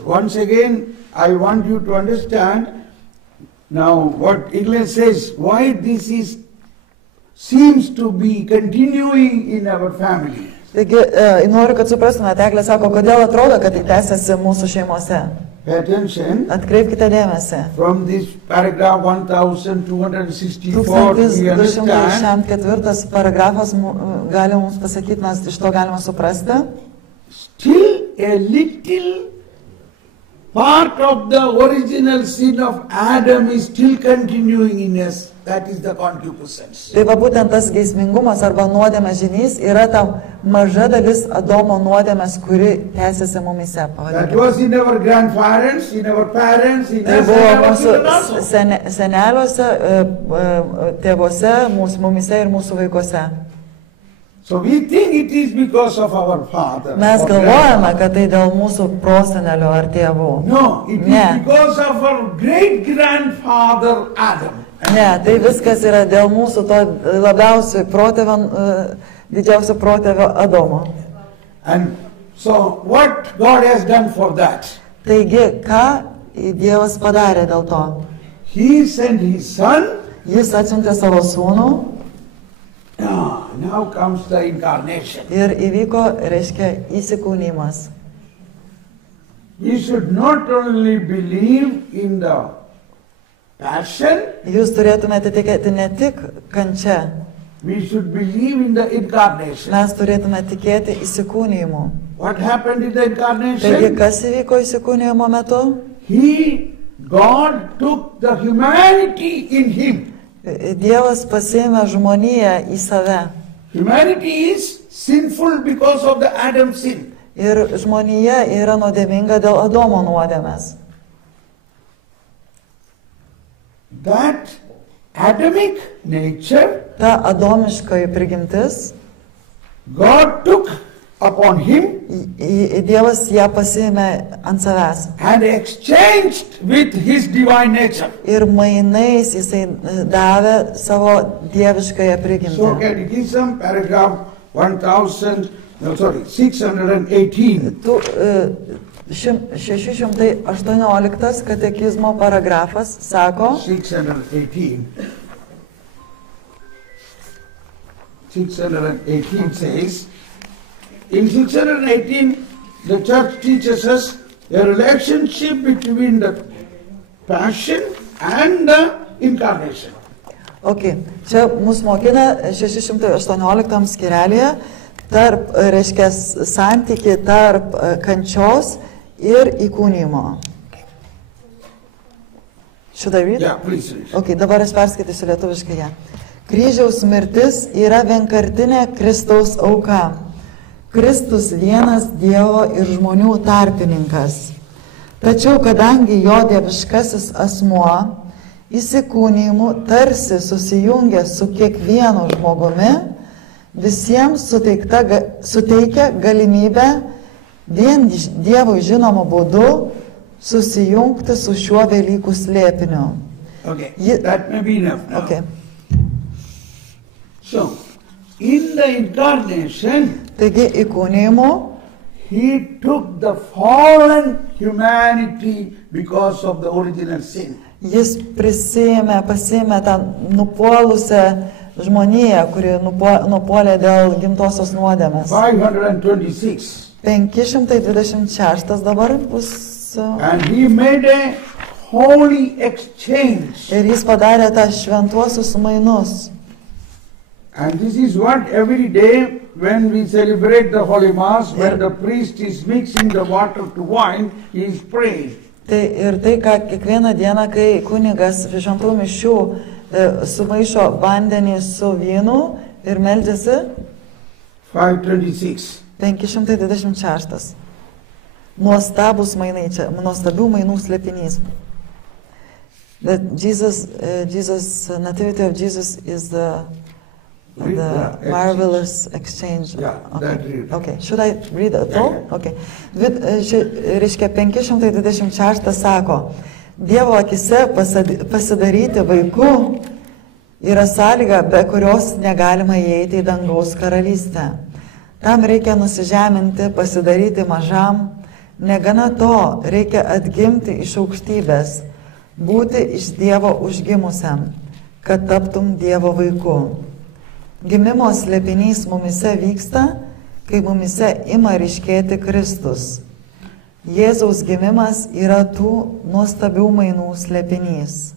once again, I want you to understand now what English says, why this seems to be continuing in our family. Taigi, noriu, kad suprastumėte, Eglė sako, kodėl atrodo, kad tai tęsiasi mūsų šeimose. Pay attention. Atkreipkite dėmesį. From this paragraph 1264, we understand 1264 paragrafas gali mums pasakyti, mes iš to galime suprasti. still a little part of the original sin of Adam is still continuing in us. That is the concupiscence. Tai va būtent tas geismingumas arba nuodėmės žynys yra ta maža dalis Adomo nuodėmės, kuri tęsiasi mumise. That pavadinkime. was in our grandparents, in our parents, in Tai us, buvo and our mūsų children also. seneliuose, tėvuose, mumise ir mūsų vaikuose. So we think it is because of our father. Mes or galvojame, grandfather. kad tai dėl mūsų prosenelių ar tėvų. No, it Ne. is because of our great grandfather Adam. Ne, tai viskas yra dėl mūsų to labiausiai protėvio, didžiausio protėvio Adomo. And so what God has done for that? Taigi, ką Dievas padarė dėl to? He sent his son. Jis atsiuntė savo sūnų Now comes the incarnation. ir įvyko, reiškia, įsikūnymas. We should not only believe in the passion, Jūs turėtumėte tikėti ne tik kančia, we should believe in the incarnation. mes turėtume tikėti įsikūnymu. What happened in the Taigi, incarnation? kas įvyko įsikūnymo metu? God took the humanity in him. Dievas pasiėmė žmoniją į save. Humanity is sinful because of the Adam sin. Ir žmonija yra nuodėminga dėl Adomo nuodėmės. That Adamic nature, Ta adomiškoji prigimtis, God took upon him Dievas ją pasiėmė ant savęs. and exchanged with his divine nature. Ir mainais jisai davė savo dieviškąją So prigimtį. Catechism, paragraph 618. 618 katekizmo paragrafas sako, 618. 618 says, in 618, the church teaches us a relationship between the passion and the incarnation. okay, čia mus mokina 618 skirelėje tarp, reiškia, santyki tarp kančios ir įkūnymo. Should I read? Yeah, please read. Ok, dabar aš perskaitysiu lietuviškai ją. Kryžiaus mirtis yra vienkartinė Kristaus auka. Kristus vienas Dievo ir žmonių tarpininkas. Tačiau kadangi jo dieviškasis asmuo įsikūnijimu tarsi susijungia su kiekvienu žmogumi, visiems suteikia galimybę vien Dievui žinomu būdu susijungti su šiuo Velykų slėpiniu. Okay, that may be enough now. Okay. So, in the incarnation, Taigi įkūnijimu he took the fallen humanity because of the original sin. jis pasiėmė tą nupuolusią žmoniją, kuri nupuolė dėl gimtosios nuodėmės. 526. 526 dabar bus. And he made a holy exchange. Ir jis padarė tą šventuosius mainus. And this is what every day when we celebrate the Holy Mass, when the priest is mixing the water to wine, he is praying. Tai, ką kiekvieną dieną, kai kunigas šventų mišių sumaišo vandenį su vynu ir meldžiasi. 526. 526. Nuostabus mainai čia, nuostabių mainų slėpinys. Jesus, nativity of Jesus is the marvelous exchange. Yeah, okay. that Okay. Should I read it all? Yeah. Okay. Reiškia 526 sako, Dievo akise pasidaryti vaiku yra sąlyga, be kurios negalima įeiti į dangaus karalystę. Tam reikia nusižeminti, pasidaryti mažam, negana to reikia atgimti iš aukštybės, būti iš Dievo užgimusiam, kad taptum Dievo vaiku. Gimimo slėpinys mumise vyksta, kai mumise ima ryškėti Kristus. Jėzaus gimimas yra tų nuostabių mainų slėpinys.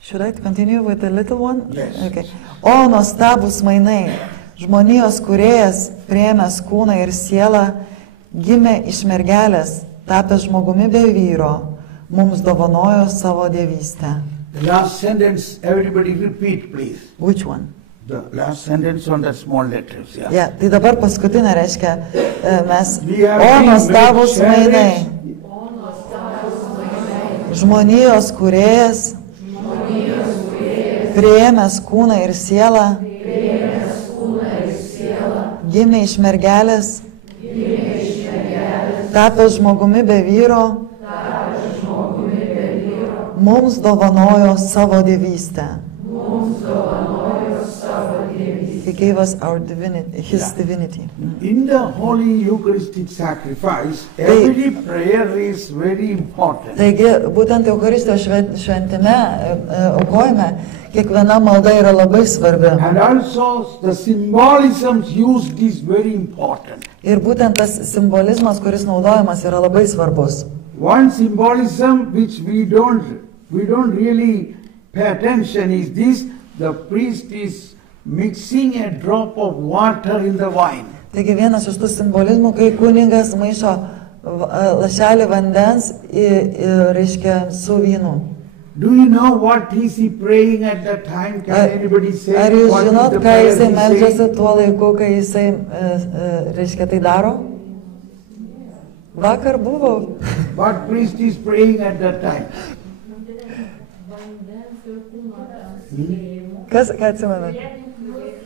Should I continue with the little one? Yes. Okay. O nuostabus mainai, žmonijos kūrėjas, priėmęs kūną ir sielą, gimė iš mergelės, tapęs žmogumi be vyro, mums dovanojo savo dievystę. The last sentence, everybody repeat, please. Which one? The last sentence on the small letters. Yeah. Yeah, tai dabar paskutinė reiškia, mes, We have o been nuostabus made mainai, žmonijos kūrėjas, priėmęs kūną ir sielą, gimė iš mergelės, tapęs žmogumi be vyro, mums dovanojo savo dievystę. He gave us our divinity, his divinity. In the Holy Eucharistic sacrifice, every prayer is very important. Taigi, būtent Eucharistijos šventime, aukojime, kiekviena malda yra labai svarbi. And also the symbolisms used is very important. Ir būtent tas simbolizmas, kuris naudojamas, yra labai svarbus. One symbolism which we don't really pay attention is this: the priest is mixing a drop of water in the wine. Taigi vienas iš tų simbolizmų, kai kunigas maišo lašelį vandens, reiškia, su vynu. Do you know what is he praying at that time? Can anybody say? Ar jūs what is žinot, the ką prayer jisai he's meldžiasi saying? tuo laiku, kai jisai, reiškia, tai daro? Vakar buvo. What priest is praying at that time? Kas, ką atsimena?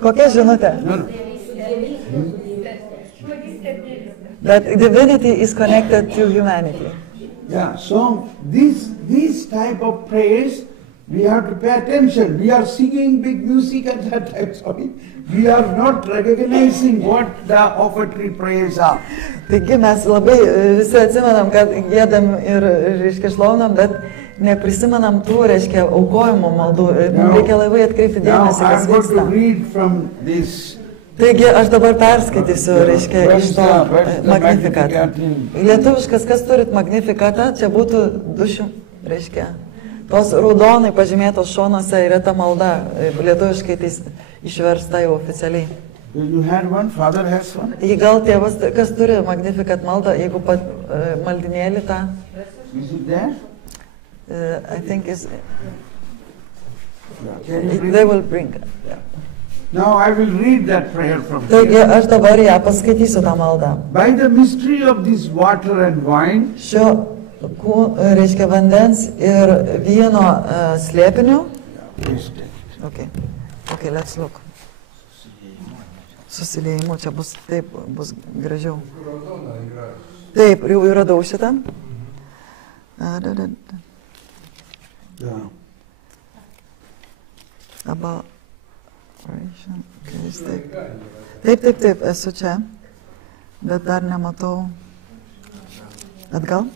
Kokia žinutė? No, no. That divinity is connected to humanity. Yeah, so these type of prayers, we have to pay attention. We are singing big music at that time, sorry. We are not recognizing what the offertory prayers are. Taigi mes labai visi atsimenam, kad gėdam ir, reiškia, šlovinam, bet neprisimenam tų, reiškia, aukojimo maldų. Mums reikia labai atkreipti Now dėmesį, I'm kas going to vyksta. read from this. Taigi aš dabar perskaitysiu, reiškia, Where's iš to the Magnificat. Magnificat? Lietuviškas, kas turit Magnificatą, čia būtų 200, reiškia. Tos raudonai pažymėtos šonuose yra ta malda, lietuviškai tai išversta jau oficialiai. You had one, father has one. Jei gal tėvas, kas turi Magnificat maldą, jeigu pat maldinėlį tą, Is it there? I think is, Can you bring they will bring. Yeah. Now I will read that prayer from Taigi here. aš dabar ją paskaitysiu tą maldą. By the mystery of this water and wine, Šio, reiškia, vandens ir vyno slėpiniu. please take it. Okay, let's look. Susiliejimu, čia bus taip, bus gražiau. Taip, jau radau šitą. Yeah. About Taip, esu čia, bet dar nematau. Atgal?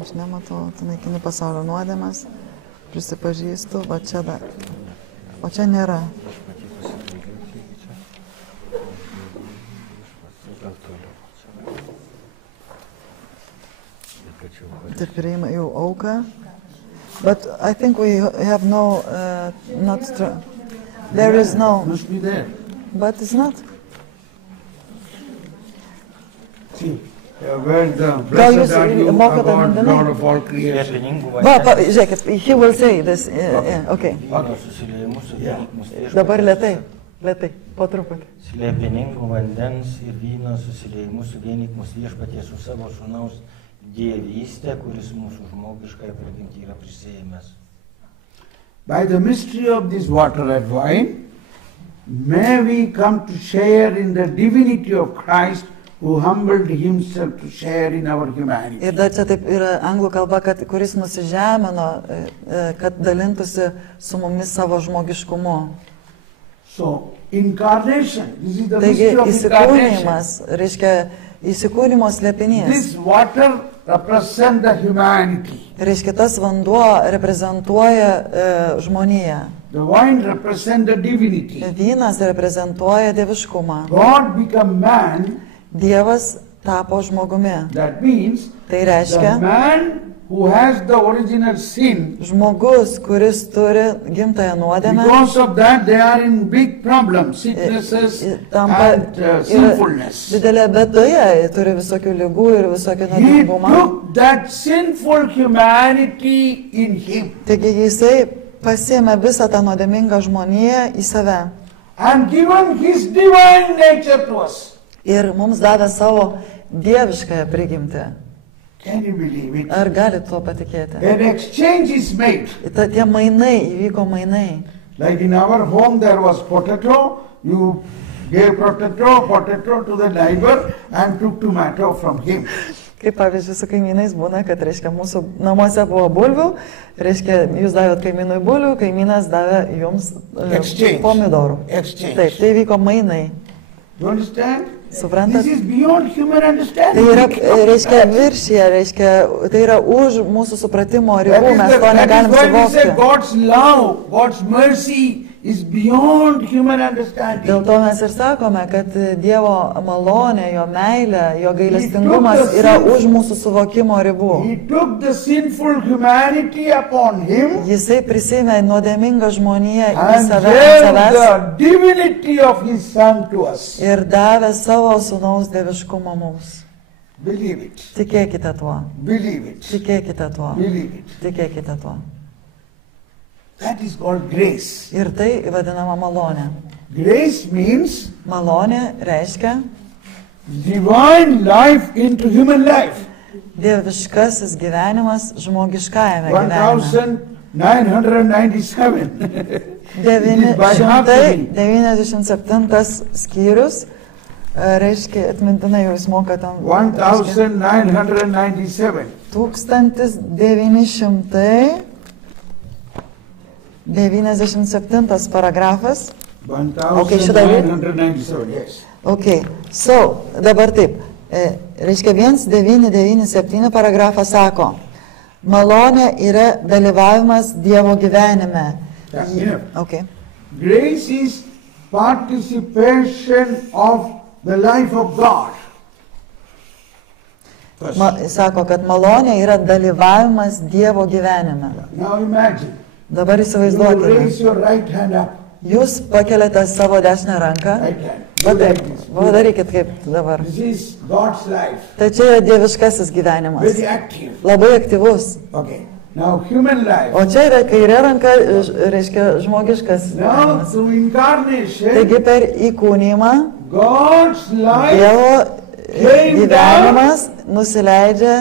Aš nematau, tu naikini pasaulio nuodėmes, prisipažįstu, va čia dar. O čia nėra. Taip priima jau auką. But I think we have no, not strong. There is no, Must be there. but it's not. See, where the Gal blessed jūs are you, mokate God, mintinai? Lord of all creation. Slėpiningų Va, vandens žiūrėkit, he will say this, okay. vyno susiliejimu su Velykmus viešpaties. Dabar lėtai, po truputį. Slėpiningų vandens ir vyno susiliejimu su Velykmus viešpaties su savo sūnaus dievystė, kuris mūsų žmogiškąją prigimtį yra prisėmęs. By the mystery of this water and wine, may we come to share in the divinity of Christ who humbled himself to share in our humanity. Ir dar čia taip yra anglų kalba, kad kuris nusižemino, kad dalintųsi su mumis savo žmogiškumu. So, incarnation, this is the Taigi mystery of incarnation. įsikūnimas, reiškia įsikūnimo slėpinys. This water represents the humanity. Reiškia, tas vanduo reprezentuoja žmoniją. The wine represents the divinity. Vynas reprezentuoja dieviškumą. God became man, Dievas tapo žmogumi. that means Tai the reiškia, man who has the original sin, žmogus, kuris turi gimtąją nuodėmę, because of that they are in big problems, sicknesses tampa and sinfulness. didelė bėdoje, turi visokių ligų ir visokį He nuodėmumą. took that sinful humanity in him Taigi jisai pasiėmė visą tą nuodėmingą žmoniją į save and given his divine nature to us. ir mums davė savo dieviškąją prigimtį. Can you believe it? Ar galit tuo patikėti? An exchange is made. Tie mainai, įvyko mainai. Like in our home there was potato, you gave potato to the neighbor and took tomato from him. Kaip pavyzdžiui, su kaimynais būna, kad, reiškia, mūsų namuose buvo bulvių, reiškia, jūs davėt kaimynui bulvių, kaimynas davė jums Exchange. pomidorų. Exchange. Taip, tai vyko mainai. You understand? Suprantat? This is beyond human Tai understanding. yra, reiškia, viršyje, reiškia, tai yra už mūsų supratimo ribų, mes to That negalim is why we say suvokti. God's love, God's mercy is beyond human Dėl understanding. to mes ir sakome, kad Dievo malonė, jo meilė, jo gailestingumas yra už mūsų suvokimo ribų. He took the sinful humanity upon him Jisai prisėmė nuodėmingą žmoniją į and save, gave ant savęs the divinity of his son to us. ir davė savo sūnaus dieviškumą mums. Believe it. Tikėkite tuo, Believe it. tikėkite tuo, Believe it. tikėkite tuo. That is called grace. Ir tai vadinama malonė. Grace means Malonė reiškia divine life into human life. dieviškasis gyvenimas žmogiškajame gyvenime. 1997. It is by half to me. 997 skyrius, reiškia, atmintinai jūs mokate. 1997. 1997 paragrafas. Okay, should I read? 1997, yes. Ok, so, dabar taip, reiškia 1997 paragrafas sako, malonė yra dalyvavimas Dievo gyvenime. That's enough. Okay. Grace is participation of the life of God. First. Sako, kad malonė yra dalyvavimas Dievo gyvenime. Now imagine, Dabar you įsivaizduokite, raise your right hand up, jūs pakeliate savo dešinę ranką, right hand. Do like this. padarykit kaip dabar. This is God's life, Tai čia yra dieviškasis gyvenimas, very active. labai aktyvus. Okay. Now human life. O čia yra kairė ranka, reiškia žmogiškas Now gyvenimas. through incarnation, Taigi per įkūnymą God's life. Dievo gyvenimas nusileidžia.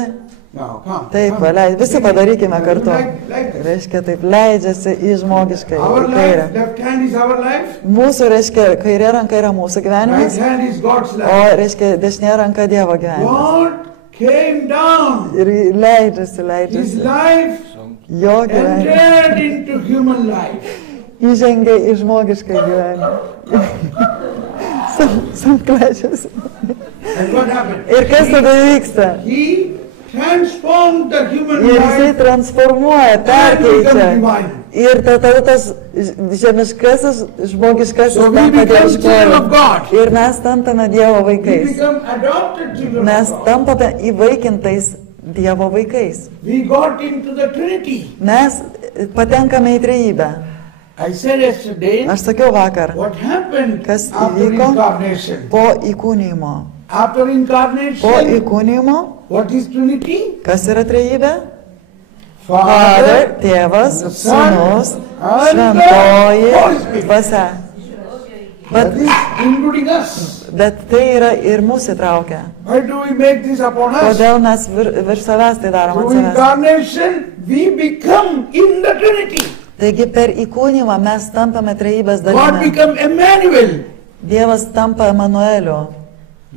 Now come. Taip, come. visi padarykime kartu. Like this. Reiškia, taip leidžiasi į žmogišką, Our į kairę. life, left hand is our life. Mūsų, reiškia, kairė ranka yra mūsų Right gyvenimas, hand is God's o, life. reiškia, dešinė ranka Dievo gyvenimas. God came down. Ir leidžiasi, His leidžiasi. life Jo gyvenimas entered into human life. įžengia į žmogišką gyvenimą. Samklečiasi. And what happened? Ir kas tada vyksta? He transformed the human Ir jisai life transformuoja, and became perkeičia. divine. Ir tada tas žemiškasis, žmogiškasis So we tampa become children of dieviškuoju. God. Ir mes tampame Dievo We vaikais. become adopted children Mes of God. tampame įvaikintais Dievo vaikais. We got into the Trinity. Mes patenkame į trejybę. I said yesterday, Aš sakiau vakar, what happened Kas after įvyko? incarnation? po įkūnymo. After Po incarnation, įkūnymo, what is Trinity? kas yra trejybė? Father, Father, Tėvas, the Son, Sūnus, and the Šventoji Holy Spirit. Dvasia. That Bet, is including us. bet tai yra ir mūsų įtraukia. Why do we make this upon us? Kodėl mes virš savęs tai darom ant Through savęs? incarnation, we become in the Trinity. Taigi per įkūnymą mes tampame trejybės God dalimi. become Emmanuel. Dievas tampa Emanueliu.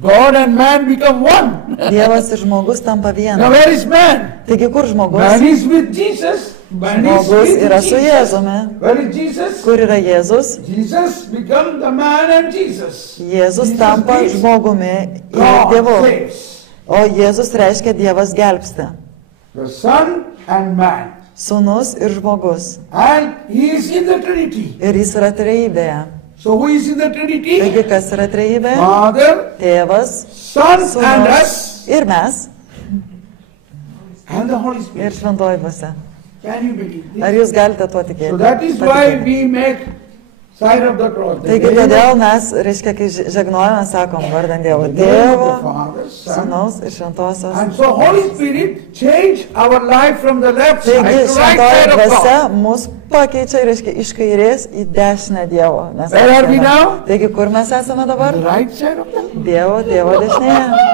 God and man become one. Dievas ir žmogus tampa Now viena. where is man? Taigi kur žmogus? Man is with Jesus. Man is Žmogus with yra su Jesus. Jėzumi. Where is Jesus? Kur yra Jėzus? Jesus become the man and Jesus. Jėzus Jesus tampa means žmogumi ir God Dievu. saves. O Jėzus reiškia Dievas gelbsti. The Son and man. Sūnus ir žmogus. And he is in the Trinity. Ir jis yra trejybėje. So who is in the Trinity? Taigi kas yra trejybė? Father, Tėvas, Son and Sūnus us ir mes and the Holy ir Spirit. šventoji dvasia. Can you believe Ar this? jūs galite tuo So tikėti? that is why Patikėti. we make sign of the cross. The Taigi name todėl mes, reiškia, kai žegnojame, sakom vardant Dievo of the Tėvo, Father, Son. Sūnaus ir Šventosios. And so Holy Spirit change our life from the left Taigi side to right šventoji side of dvasia God. mus pakeičia, reiškia, iš kairės į dešinę Dievo. Mes Where are we esame. now? Taigi kur mes esame dabar? The right side of God. Dievo dešinėje.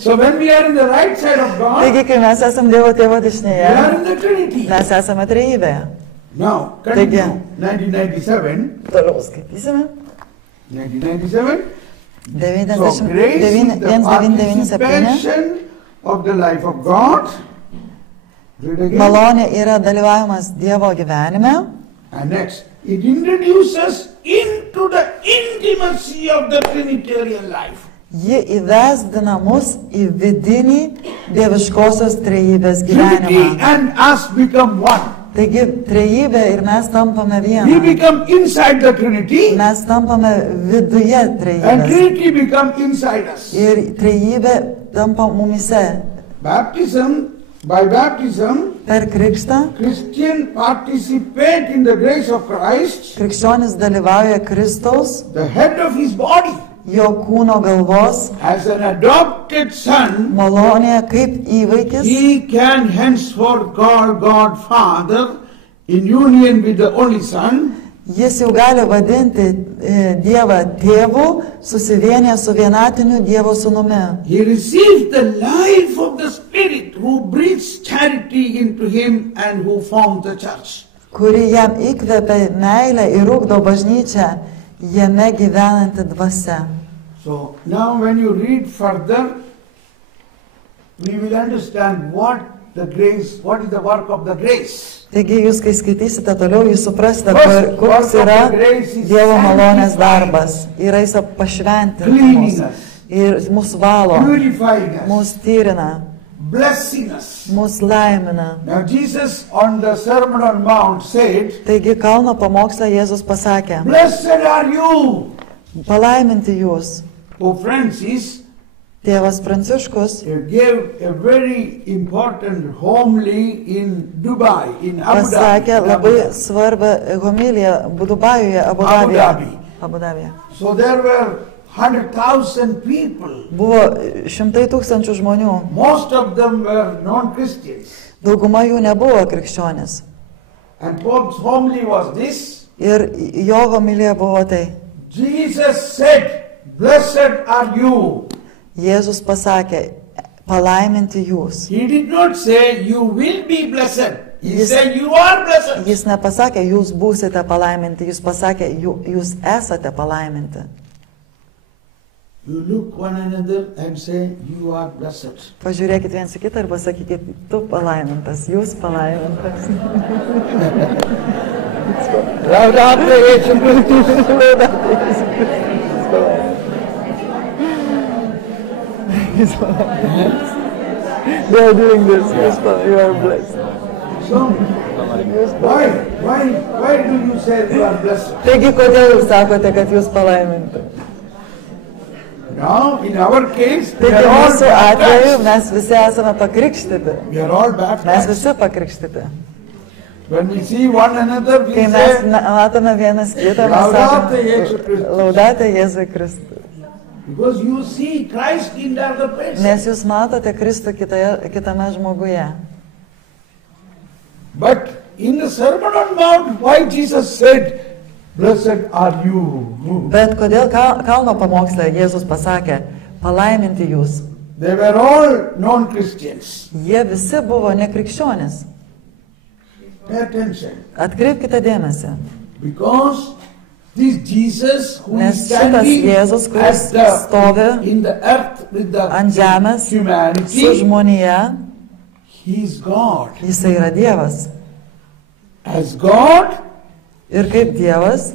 So when we are in the right side of God, Taigi, kai mes esame Dievo Tėvo we dešinėje, are in the Trinity. mes esame trejybėje. Now, Taigi. continue. 1997. Toliau skaitysime. 1997. So grace is the 1997. participation of the life of God. Read again. Malonė yra dalyvavimas Dievo gyvenime. And next, it introduces into the intimacy of the Trinitarian life. Ji įvesdina mus į vidinį dieviškosios trejybės Trinity gyvenimą. and us become one. Taigi trejybė ir mes tampame We viena. become inside the Trinity Mes tampame viduje and trejybės. Trinity become inside us. Ir trejybė tampa mumise. By baptism, Per krikštą Christian participate in the grace of Christ, krikščionis dalyvauja Kristaus, the head of his body, jo kūno galvos as an adopted son. malonėje kaip įvaikis. He can henceforth call God Father in union with the only Son. Jis jau gali vadinti Dievą tėvu, susivienę su vienatiniu Dievo sūnumi. He receives the life of the Spirit who breathes charity into him and who forms the church. Kuri jam įkvepia meilę ir ugdo bažnyčią, jame gyvenanti dvasia. So now when you read further, we will understand what is the work of the grace. Taigi jūs, kai skaitysite toliau, jūs suprasite, First, koks work of yra the grace is Dievo malonės sanctifying darbas. Yra jis pašventinti Cleaning mus us. ir mus valo, Purifying us, mus tyrina, blessing us. mus laimina. Now Jesus on the Sermon on Mount said, Taigi kalno pamokslą Jėzus pasakė, "Blessed are you." palaiminti jūs. Pope Francis Tėvas Pranciškus gave a very important homily in Dubai, in Abu pasakė labai Dhabi. svarbią homiliją Dubajuje, Abu Abu Dabije. So there were 100,000 people. Buvo 100 000 žmonių. Most of them were non-Christians. Dauguma jų nebuvo krikščionis. And Pope's homily was this. Ir jo homilija buvo tai. Jesus said, "Blessed are you." Jėzus pasakė, palaiminti jūs. He did not say, "You will be blessed." He Yes. said, "You are blessed." Jis nepasakė, jūs būsite palaiminti, jis pasakė, jūs esate palaiminti. You look one another and say, "You are blessed." Pažiūrėkit viens į kitą ir pasakykit, tu palaimintas, jūs palaimintas. Laudato Jėzus Kristus. They are doing this, you are blessed. So, why do you say you are blessed? Taigi, kodėl jūs sakote, kad jūs palaiminti? Now, in our case, we Taigi, are all mūsų atveju baptized. mes visi esame pakrikštyti. We are all Mes baptized. visi pakrikštyti. When we see one another, we Kai mes say, matome vienas kitą, mes Laudate sakome, Jėzui Kristui. laudate Jėzui Kristui. because you see Christ in the other person. Nes jūs matote Kristų kitame žmoguje. But in the Sermon on Mount, why Jesus said, "Blessed are you"? Bet kodėl kalno pamoksle Jėzus pasakė, palaiminti jūs? They were all non-Christians. Jie visi buvo nekrikščionis. Pay attention. Atkreipkite dėmesį. Because this Jesus who Nes is šitas standing Jėzus, kuris stovi in the earth with the ant žemės su humanity, žmonija, he is God. jisai yra Dievas. As God, Ir kaip Dievas,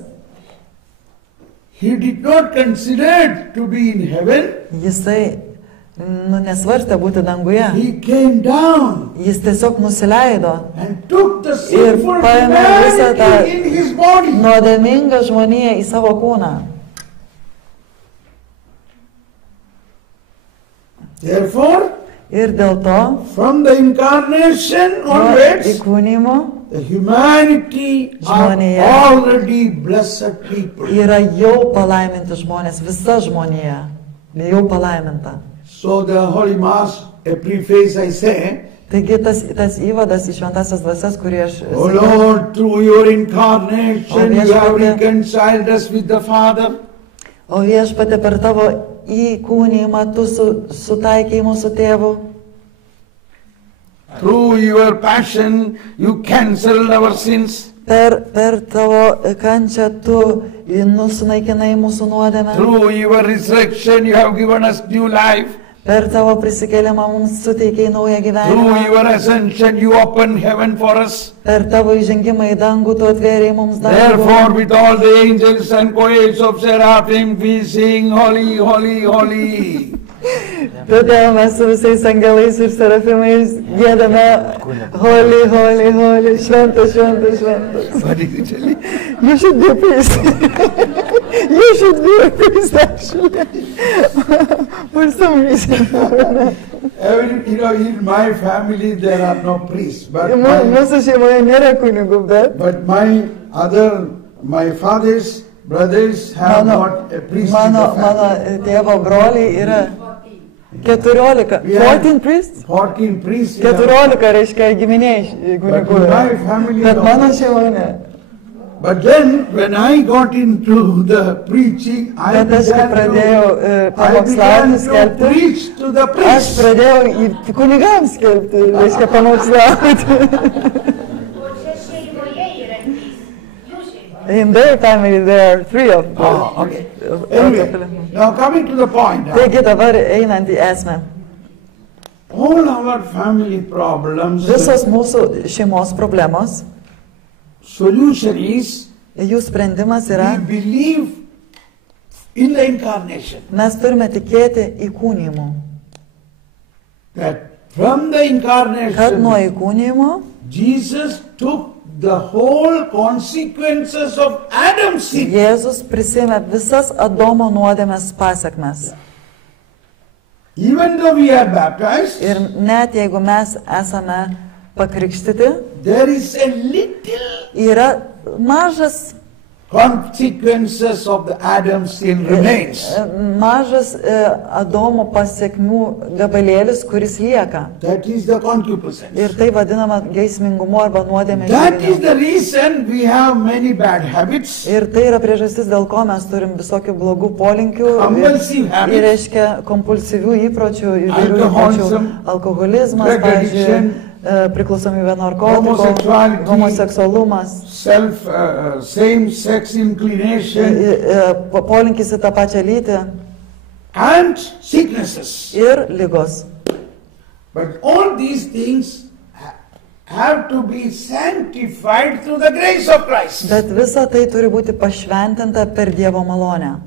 he did not consider to be in heaven. jisai nesvarstė būti danguje. He came down Jis tiesiog nusileido and took the ir sinful paėmė visą tą humanity in his body. nuodėmingą žmoniją į savo kūną. Therefore, Ir dėl to, from the incarnation nuo onwards, įkūnymo the humanity are Žmonija already blessed people. yra jau palaiminti žmonės, visa žmonija jau palaiminta. So the Holy Mass, a preface I say, Taigi tas įvadas į šventasias dvasias, kurį aš "O sakiau, Lord, through your incarnation, you have Viešpatie. reconciled us with the Father. o Viešpatie per tavo įkūnymą tu sutaikei mūsų tėvų, Through your passion, you cancelled our sins. per tavo kančią tu sunaikinai mūsų nuodėmę, Through your resurrection, you have given us new life. per tavo prisikėlimą mums suteikei naują Through gyvenimą, your ascension, you opened heaven for us. per tavo įžengimą į dangų tu atvėrei mums Therefore, dangų. with all the angels and choirs of seraphim, we sing, "Holy, holy, holy." Todėl mes su visais angelais ir serafimais giedame Holy, holy, holy, šventas, šventas, šventas. What is it, Shelley? You should be a priest. You should be a priest actually. For some reason. In my family there are no priests, but Mūsų šeimoje nėra kunigų, bet my father's brothers have got a priest in the mano family. tėvo broliai yra 14. We have 14 priests? 14 priests. in our- 14 reiškia giminiai But kunigų. in my family, Bet no. mano šeimoje ne. But then, when I got into the preaching, I Bet aš kai began pradėjau to pamokslauti, skelbti, preach to the aš priests. pradėjau į kunigams skelbti, reiškia pamokslauti. O čia šeimoje yra trys. Jų šeimoje. In their family there are 3 of them. Oh, okay. Anyway, now coming to the point. Taigi dabar einant į esmę. All our family problems, Visos mūsų šeimos problemos, solution is jų sprendimas we yra, believe in the incarnation. mes turime tikėti įkūnymu. That from the Kad nuo incarnation, įkūnymo Jesus took the whole consequences of Adam's sin. Jėzus prisėmė visas Adomo nuodėmės pasiekmes. Even though we are baptized, Ir net jeigu mes esame pakrikštyti, there is a little yra mažas consequences of the Adam sin remains. Mažas Adomo pasiekmių gabalėlis, kuris lieka. That is the concupiscence. Ir tai vadinama geismingumu arba nuodėmė. That is the reason we have many bad habits. Ir tai yra priežastis, dėl ko mes turim visokių blogų polinkių Compulsive habits. ir reiškia kompulsyvių įpročių, įvairių įpročių, Alcoholism, alkoholizmas, drug addiction, pavyzdžiui, priklausomybė narkotikų, homosexuality, homoseksualumas, same-sex inclination, polinkis į tą pačią lytį and sicknesses. ir lygos. But all these things have to be sanctified through the grace of Christ. Bet visa tai turi būti pašventinta per Dievo malonę.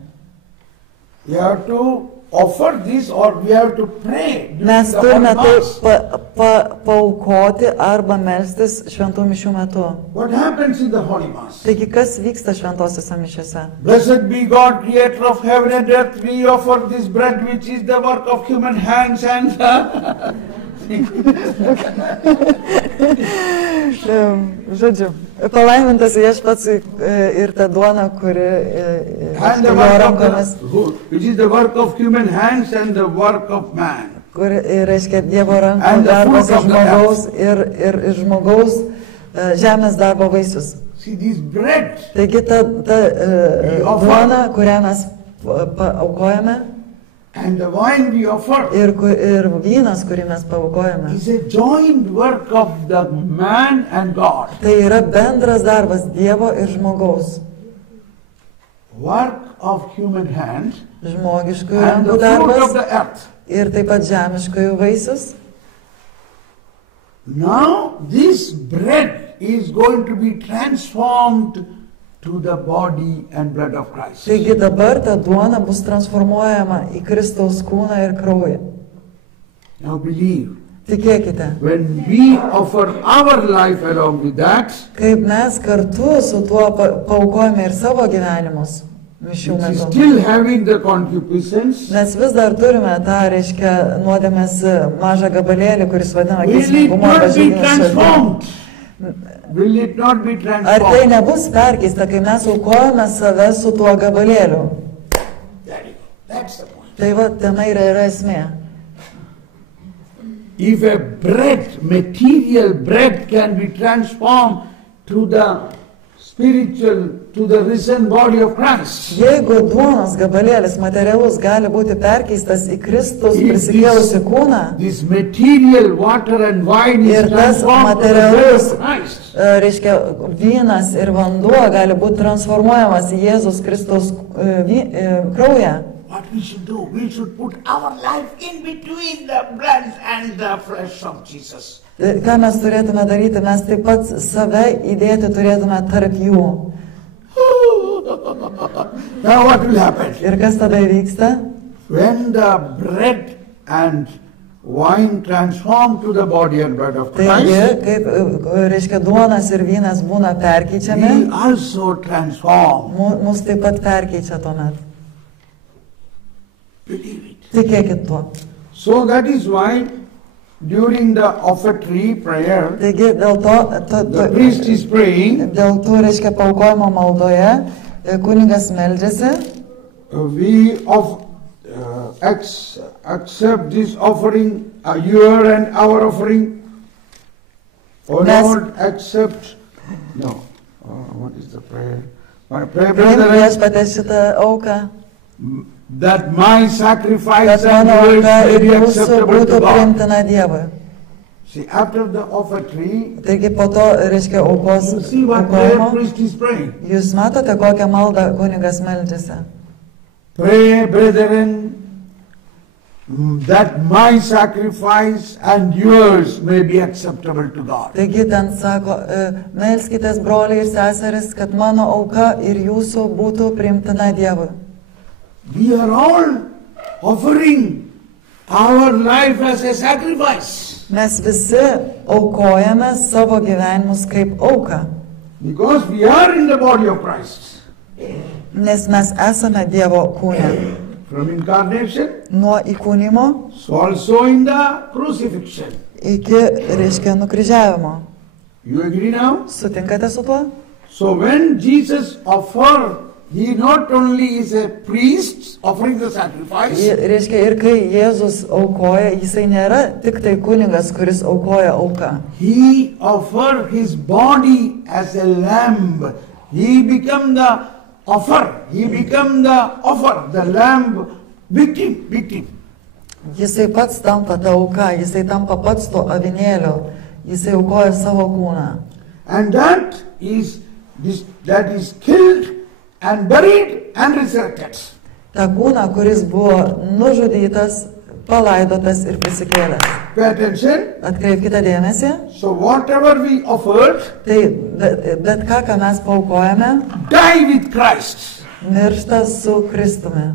We have to offer this or we have to pray during Mes the turime Holy tai Mass. paaukoti arba melstis šventų mišių metu. What happens in the Holy Mass? Taigi, kas vyksta šventosiuose mišiuose? Blessed be God, creator of heaven and earth. We offer this bread which is the work of human hands and Žodžiu, palaimintas Viešpats ir ta duona, kuri and the jo work rankomis, which is the work of human hands and the work of man. kur reiškia Dievo rankų And the darbas fruit of the žmogaus ir žmogaus žemės darbo vaisius. See this bread Taigi ta duona, kurią mes paaukojame, and the wine we offer ir vynas, kurį mes paaukojame, is a joint work of the man and God. tai yra bendras darbas Dievo ir žmogaus. Work of human hand Žmogiškųjų and the rankų fruit of darbas the earth. ir taip pat žemiškųjų vaisius. Now this bread is going to be transformed to the body and blood of Christ. Taigi dabar ta duona bus transformuojama į Kristaus kūną ir kraują. Now believe, Tikėkite, when we offer our life along with that, kaip mes kartu su tuo paaukojame ir savo gyvenimus mišių which is metu. still having the concupiscence, Mes vis dar turime tą, reiškia, nuodėmės mažą gabalėlį, kuris vadina will it geismingumo not be pažeidimu šaltiniu. transformed? Will it not be Ar tai transformed? nebus perkeista, kai mes aukojame save su tuo gabalėliu? There you go. That's the point. Tai va, tenai yra esmė. If a bread, material bread can be transformed to the spiritual, to the risen body of Christ, Jeigu duonos gabalėlis materialus gali būti perkeistas į Kristaus if prisikėlusi kūną, this material water and wine is Ir tas transformed to the blood materialus- of Christ, reiškia, vynas ir vanduo gali būti transformuojamas į Jėzus Kristaus kraują. what we should do? We should put our life in between the blood and the flesh of Jesus. Ką mes turėtume daryti? Mes taip pat save įdėti turėtume tarp jų. Now what will happen? Ir kas tada įvyksta? When the bread and wine transform to the body and blood of Taigi, Christ, kaip, reiškia, duonas ir vynas būna perkeičiami, we also transform. mus taip pat perkeičia tuomet. Believe it. Tikėkit tuo. So that is why during the offertory prayer, Taigi, dėl the priest is praying, dėl tų, reiškia, paaukojimo maldoje, kunigas meldžiasi, we accept this offering, your and our offering. O Mes- Lord, accept. No. What is the prayer? My prayer, priimk brethren, viešpatė šitą auką, that my sacrifice kad and mano yours auka may ir be jūsų acceptable būtų to God. priimtina Dievui. See, after the offertory, Taigi po to, reiškia, aukos you see what prayer aukojimo. priest is praying. Jūs matote, kokią maldą kunigas meldžiasi. Pray, brethren, that my sacrifice and yours may be acceptable to God. Taigi ten sako, melskitės broliai ir seseris, kad mano auka ir jūsų būtų priimtina Dievui. We are all offering our life as a sacrifice Mes visi aukojame savo gyvenimus kaip auką, because we are in the body of Christ. nes mes esame Dievo kūne. From incarnation, Nuo įkūnymo so also in the crucifixion. iki, reiškia, nukryžiavimo. You agree now? Sutinkate su tuo? So when Jesus offered, he not only is a priest offering the sacrifice, Reiškia, ir kai Jėzus aukoja, jisai nėra tik tai kunigas, kuris aukoja auką. he offered his body as a lamb. He became the offer. He became the offer, the lamb victim. Jisai pats tampa ta auka, jisai tampa pats to avinėlio, jisai aukoja savo kūną. And that is killed and buried and resurrected. Ta kūną, kuris buvo nužudytas, palaidotas ir prisikėlęs. Pay attention. Atkreipkite dėmesį. So whatever we offered, Tai bet ką mes paaukojame, die with Christ miršta su Kristumi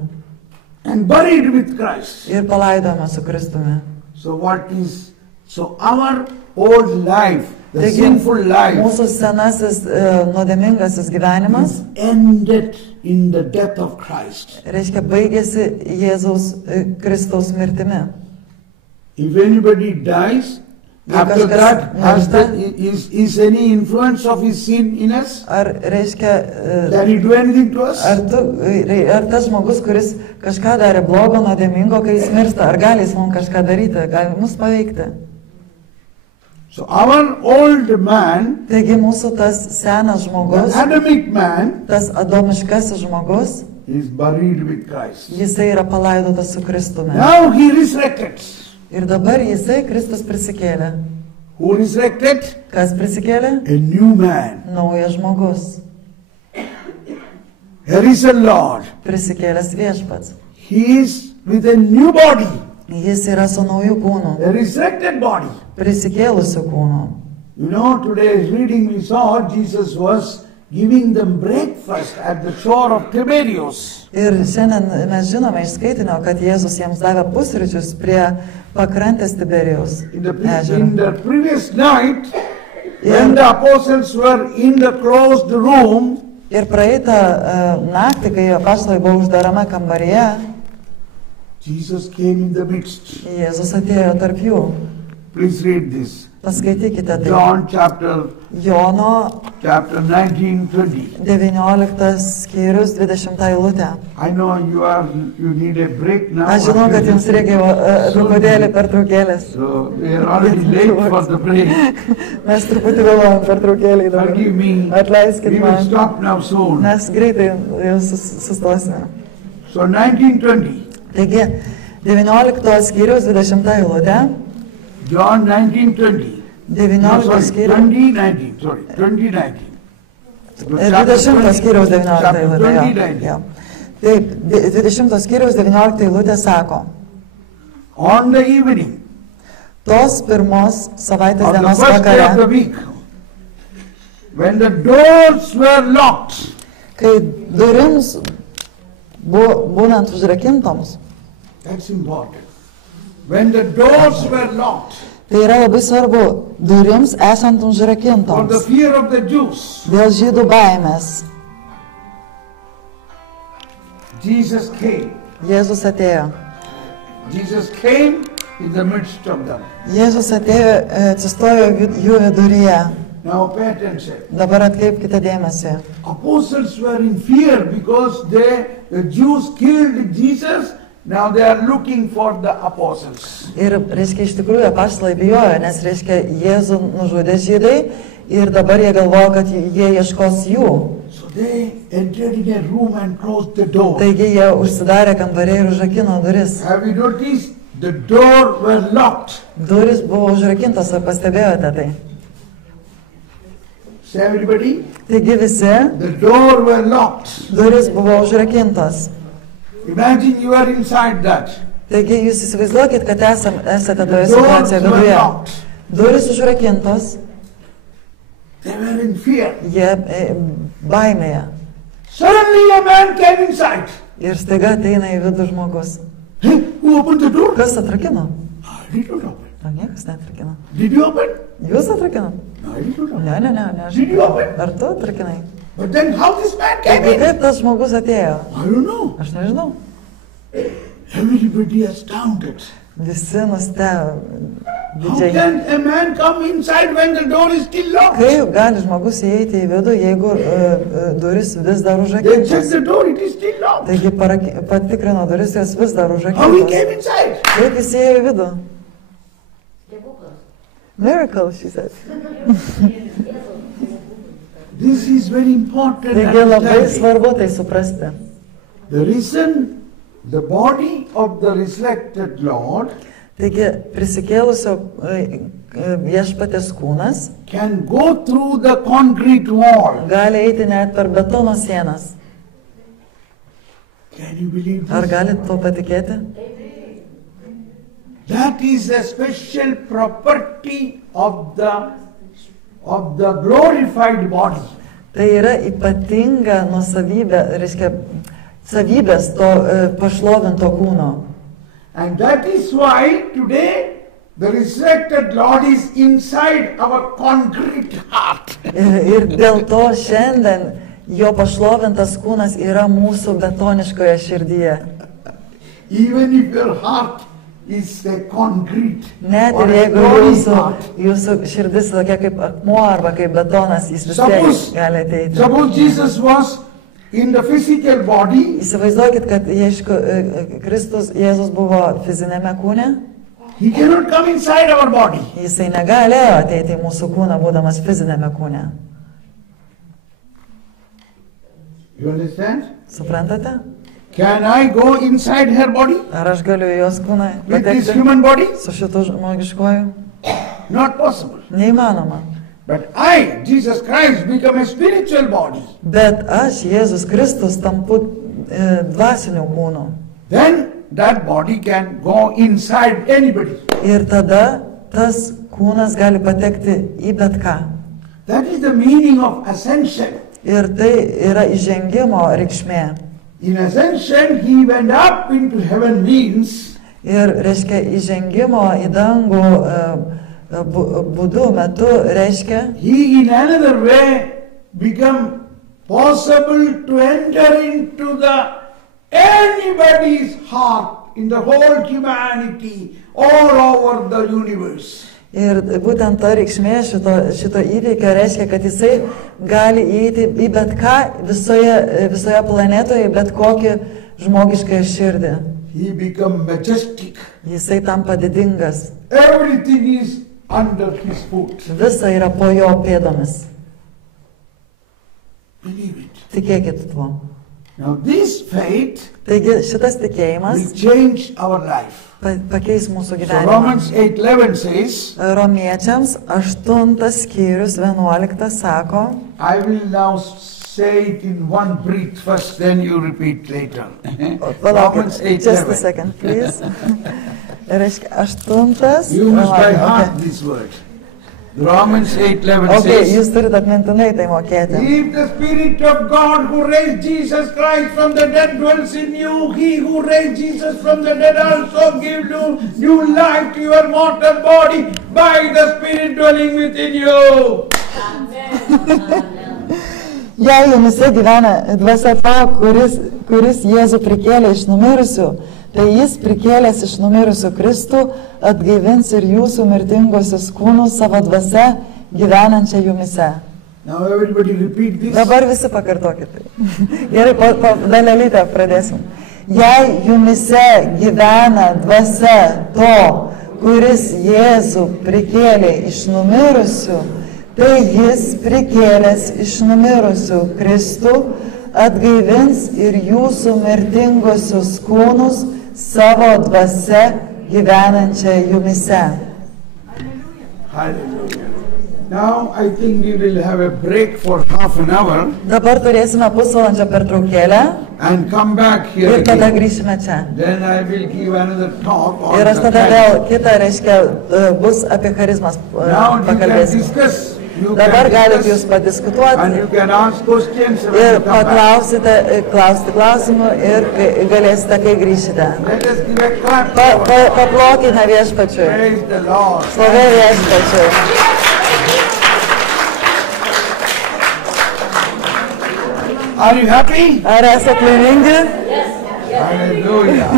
and buried with Christ. ir palaidojama su Kristumi. So our old life, the Taigi, sinful life, mūsų senasis nuodėmingasis gyvenimas, ended in the death of Christ. reiškia, baigėsi Jėzaus Kristaus mirtimi. If anybody dies, Jei after kažkas that, miršta, is any influence of his sin in us? Ar reiškia, Can he do anything to us? ar tas žmogus, kuris kažką darė blogo, nuodėmingo, kai jis miršta, ar gali jis mums kažką daryti, gali mus paveikti? So our old man, Taigi mūsų tas senas the žmogus, Adamic man, tas adomiškasis žmogus, is buried with Christ. jisai yra palaidotas su Kristumi. Now he resurrected. Ir dabar jisai Kristus prisikėlė. Who resurrected? Kas prisikėlė? A new man. Naujas žmogus. Here is a Lord. Prisikėlęs viešpats. He is with a new body, Jis yra su nauju kūnu. a resurrected body. Prisikėlusiu kūnu. You know, today's reading we saw Jesus was giving them breakfast at the shore of Tiberias. Ir šiandien mes žinome iš skaitinio, kad Jėzus jiems davė pusryčius prie pakrantės Tiberijaus In the ežero. previous night, when the apostles were in the closed room, Ir praeitą naktį, kai apaštalai buvo uždarame kambaryje, Jesus came in the midst. Jėzus atėjo tarp jų. Please read this. Paskaitykite tai. John chapter Jono 19:20. 19 skyrius 20 eilutė. I know you need a break now. Aš žinau, kad jums reikia truputėlį pertraukėlės. So we are already late for the break. Mes truputį vėluojam pertraukėlį dabar. Forgive me. Atleiskit We will man. stop now soon. Mes greitai jau sustosime. So 19:20. Taigi, 19 skyrius 20 eilutė. John 19:20. 19 skyrius. 20:19. Sorry, 20:19. 20 skyrius 19 eilutė. 20:19. Jo. Taip, 20 skyrius 19 eilutė sako. On the evening Tos pirmos savaitės of the dienos first day of vakare, the week, when the doors were locked, kai durims būnant užrakintoms, that's important. When the doors were locked, tai yra labai svarbu durims esant for užrakintoms. the fear of the Jews, Dėl žydų baimės Jesus came. Jėzus atėjo. Jesus came in the midst of them. Jėzus atėjo, atsistojo jų viduryje. Now pay attention. Dabar atkreipkite dėmesį. Apostles were in fear because the Jews killed Jesus. Now they are looking for the apostles. Ir, reiškia, iš tikrųjų apaštalai bijojo, nes, reiškia, Jėzų nužudė žydai ir dabar jie galvoja, kad jie ieškos jų. So they entered in a room and closed the door. Taigi jie užsidarė kambarį ir užrakino duris. Have you noticed? The door were locked. Duris buvo užrakintos, ar pastebėjote tai? Say everybody. Taigi visi The door were locked. duris buvo užrakintos. Imagine you are inside that. Taigi jūs įsivaizduokit, kad esate toje Doors situacijoje were viduje. locked. Duris užrakintos, They were in fear. jie baimėje. Suddenly a man came inside. Ir staiga ateina į vidų žmogus. Hey, who opened the door? Kas atrakino? I did not open. O niekas netrakino. Did you open? Jūs atrakinot? No, I did not open. Ne, aš. Did you open? Ar tu atrakinai? But then how this man came Taigi in? kaip tas žmogus atėjo? I don't know. Aš nežinau. Everybody astounded. Visi nustebo. How didžiai. can a man come inside when the door is still locked? Kaip gali žmogus įeiti į vidų, jeigu duris vis dar They check užrakintos? the door, it is still locked. Taigi patikrino duris, jos vis dar How he užrakintos. came inside? Kaip jis įėjo į vidų? Miracle, she said. This is very important. Taigi labai understanding. svarbu tai suprasti. The reason the body of the resurrected Lord Taigi prisikėlusio viešpatės kūnas can go through the concrete wall. gali eiti net per betono sienas. Can you believe Ar this? galit to patikėti? That is a special property of the glorified body. Tai yra ypatinga nuosavybė, reiškia, savybės to pašlovinto kūno. And that is why today the resurrected Lord is inside our concrete heart. Ir dėl to šiandien jo pašlovintas kūnas yra mūsų betoniškoje širdyje. Even if your heart is a concrete Net or ir a jeigu stony heart. jūsų širdis tokia kaip akmuo arba kaip betonas, jis vis tiek gali ateiti. Suppose Jesus was in the physical body, Įsivaizduokit, kad Kristus Jėzus buvo fizinėme kūne, he cannot come inside our body. jisai negalėjo ateiti į mūsų kūną, būdamas fizinėme kūne. You understand? Suprantate? Can I go inside her body Ar aš galiu į jos kūną with this patekti human body? su šitu žmogiškuoju? Not possible. Neįmanoma. But I, Jesus Christ, become a spiritual body. Bet aš, Jėzus Kristus, tampu dvasiniu kūnu. Then that body can go inside anybody. Ir tada tas kūnas gali patekti į bet ką. That is the meaning of ascension. Ir tai yra įžengimo reikšmė. In ascension, he went up into heaven means Ir reiškia įžengimo į dangų būdu metu reiškia, he in another way become possible to enter into the anybody's heart in the whole humanity all over the universe. ir būtent ta reikšmė šito įvykio reiškia, kad jisai gali įeiti į bet ką visoje planetoje, bet kokį žmogišką širdį. He become majestic. Jisai tampa didingas. Everything is under his foot. Visa yra po jo pėdomis. Believe it. Tikėkit tuo. Now this faith Taigi šitas tikėjimas will change our life. pakeis mūsų So gyvenimą. Romans 8:11 says, Romiečiams 8 skyrius 11 sako, I will now say it in one breath first, then you repeat later. Romans palaukit, just a 8:11. second, please. Reiškia, 8. You must by 11, heart okay. this word. Romans 8:11 Ok, says, jūs turite atmintinai tai mokėti. if the Spirit of God who raised Jesus Christ from the dead dwells in you, he who raised Jesus from the dead also give you new life to your mortal body by the Spirit dwelling within you. Jei jumise gyvena dvasia ta, kuris Jėzų prikėlė iš numirusių, tai jis prikėlęs iš numirusių Kristų atgaivins ir jūsų mirtingosius kūnus savo dvasia gyvenančią jumise. Now everybody repeat this. Dabar visi pakartokit tai. Gerai, po dalelytę pradėsim. Jei jumise gyvena dvasia to, kuris Jėzų prikėlė iš numirusių, tai jis prikėlęs iš numirusių Kristų atgaivins ir jūsų mirtingosius kūnus savo dvasia gyvenančią jumise. Hallelujah. Now I think we will have a break for half an hour Dabar turėsime pusvalandžio pertraukėlę and come back here ir tada again. grįšime čia. Then I will give another talk on Ir aš the tada charisma. vėl kitą, reiškia, bus apie charizmas Now you can pakalbėsim. discuss. You Dabar can galite jūs discuss and padiskutuoti you can ask questions when ir you come back. paklausite, klausti klausimų ir galėsite, kai grįšite. Let us give a clap. to our God. Paplokime viešpačiui. Praise the Lord. Šlovė viešpačiui. Are you happy? Ar esate laimingi? Hallelujah.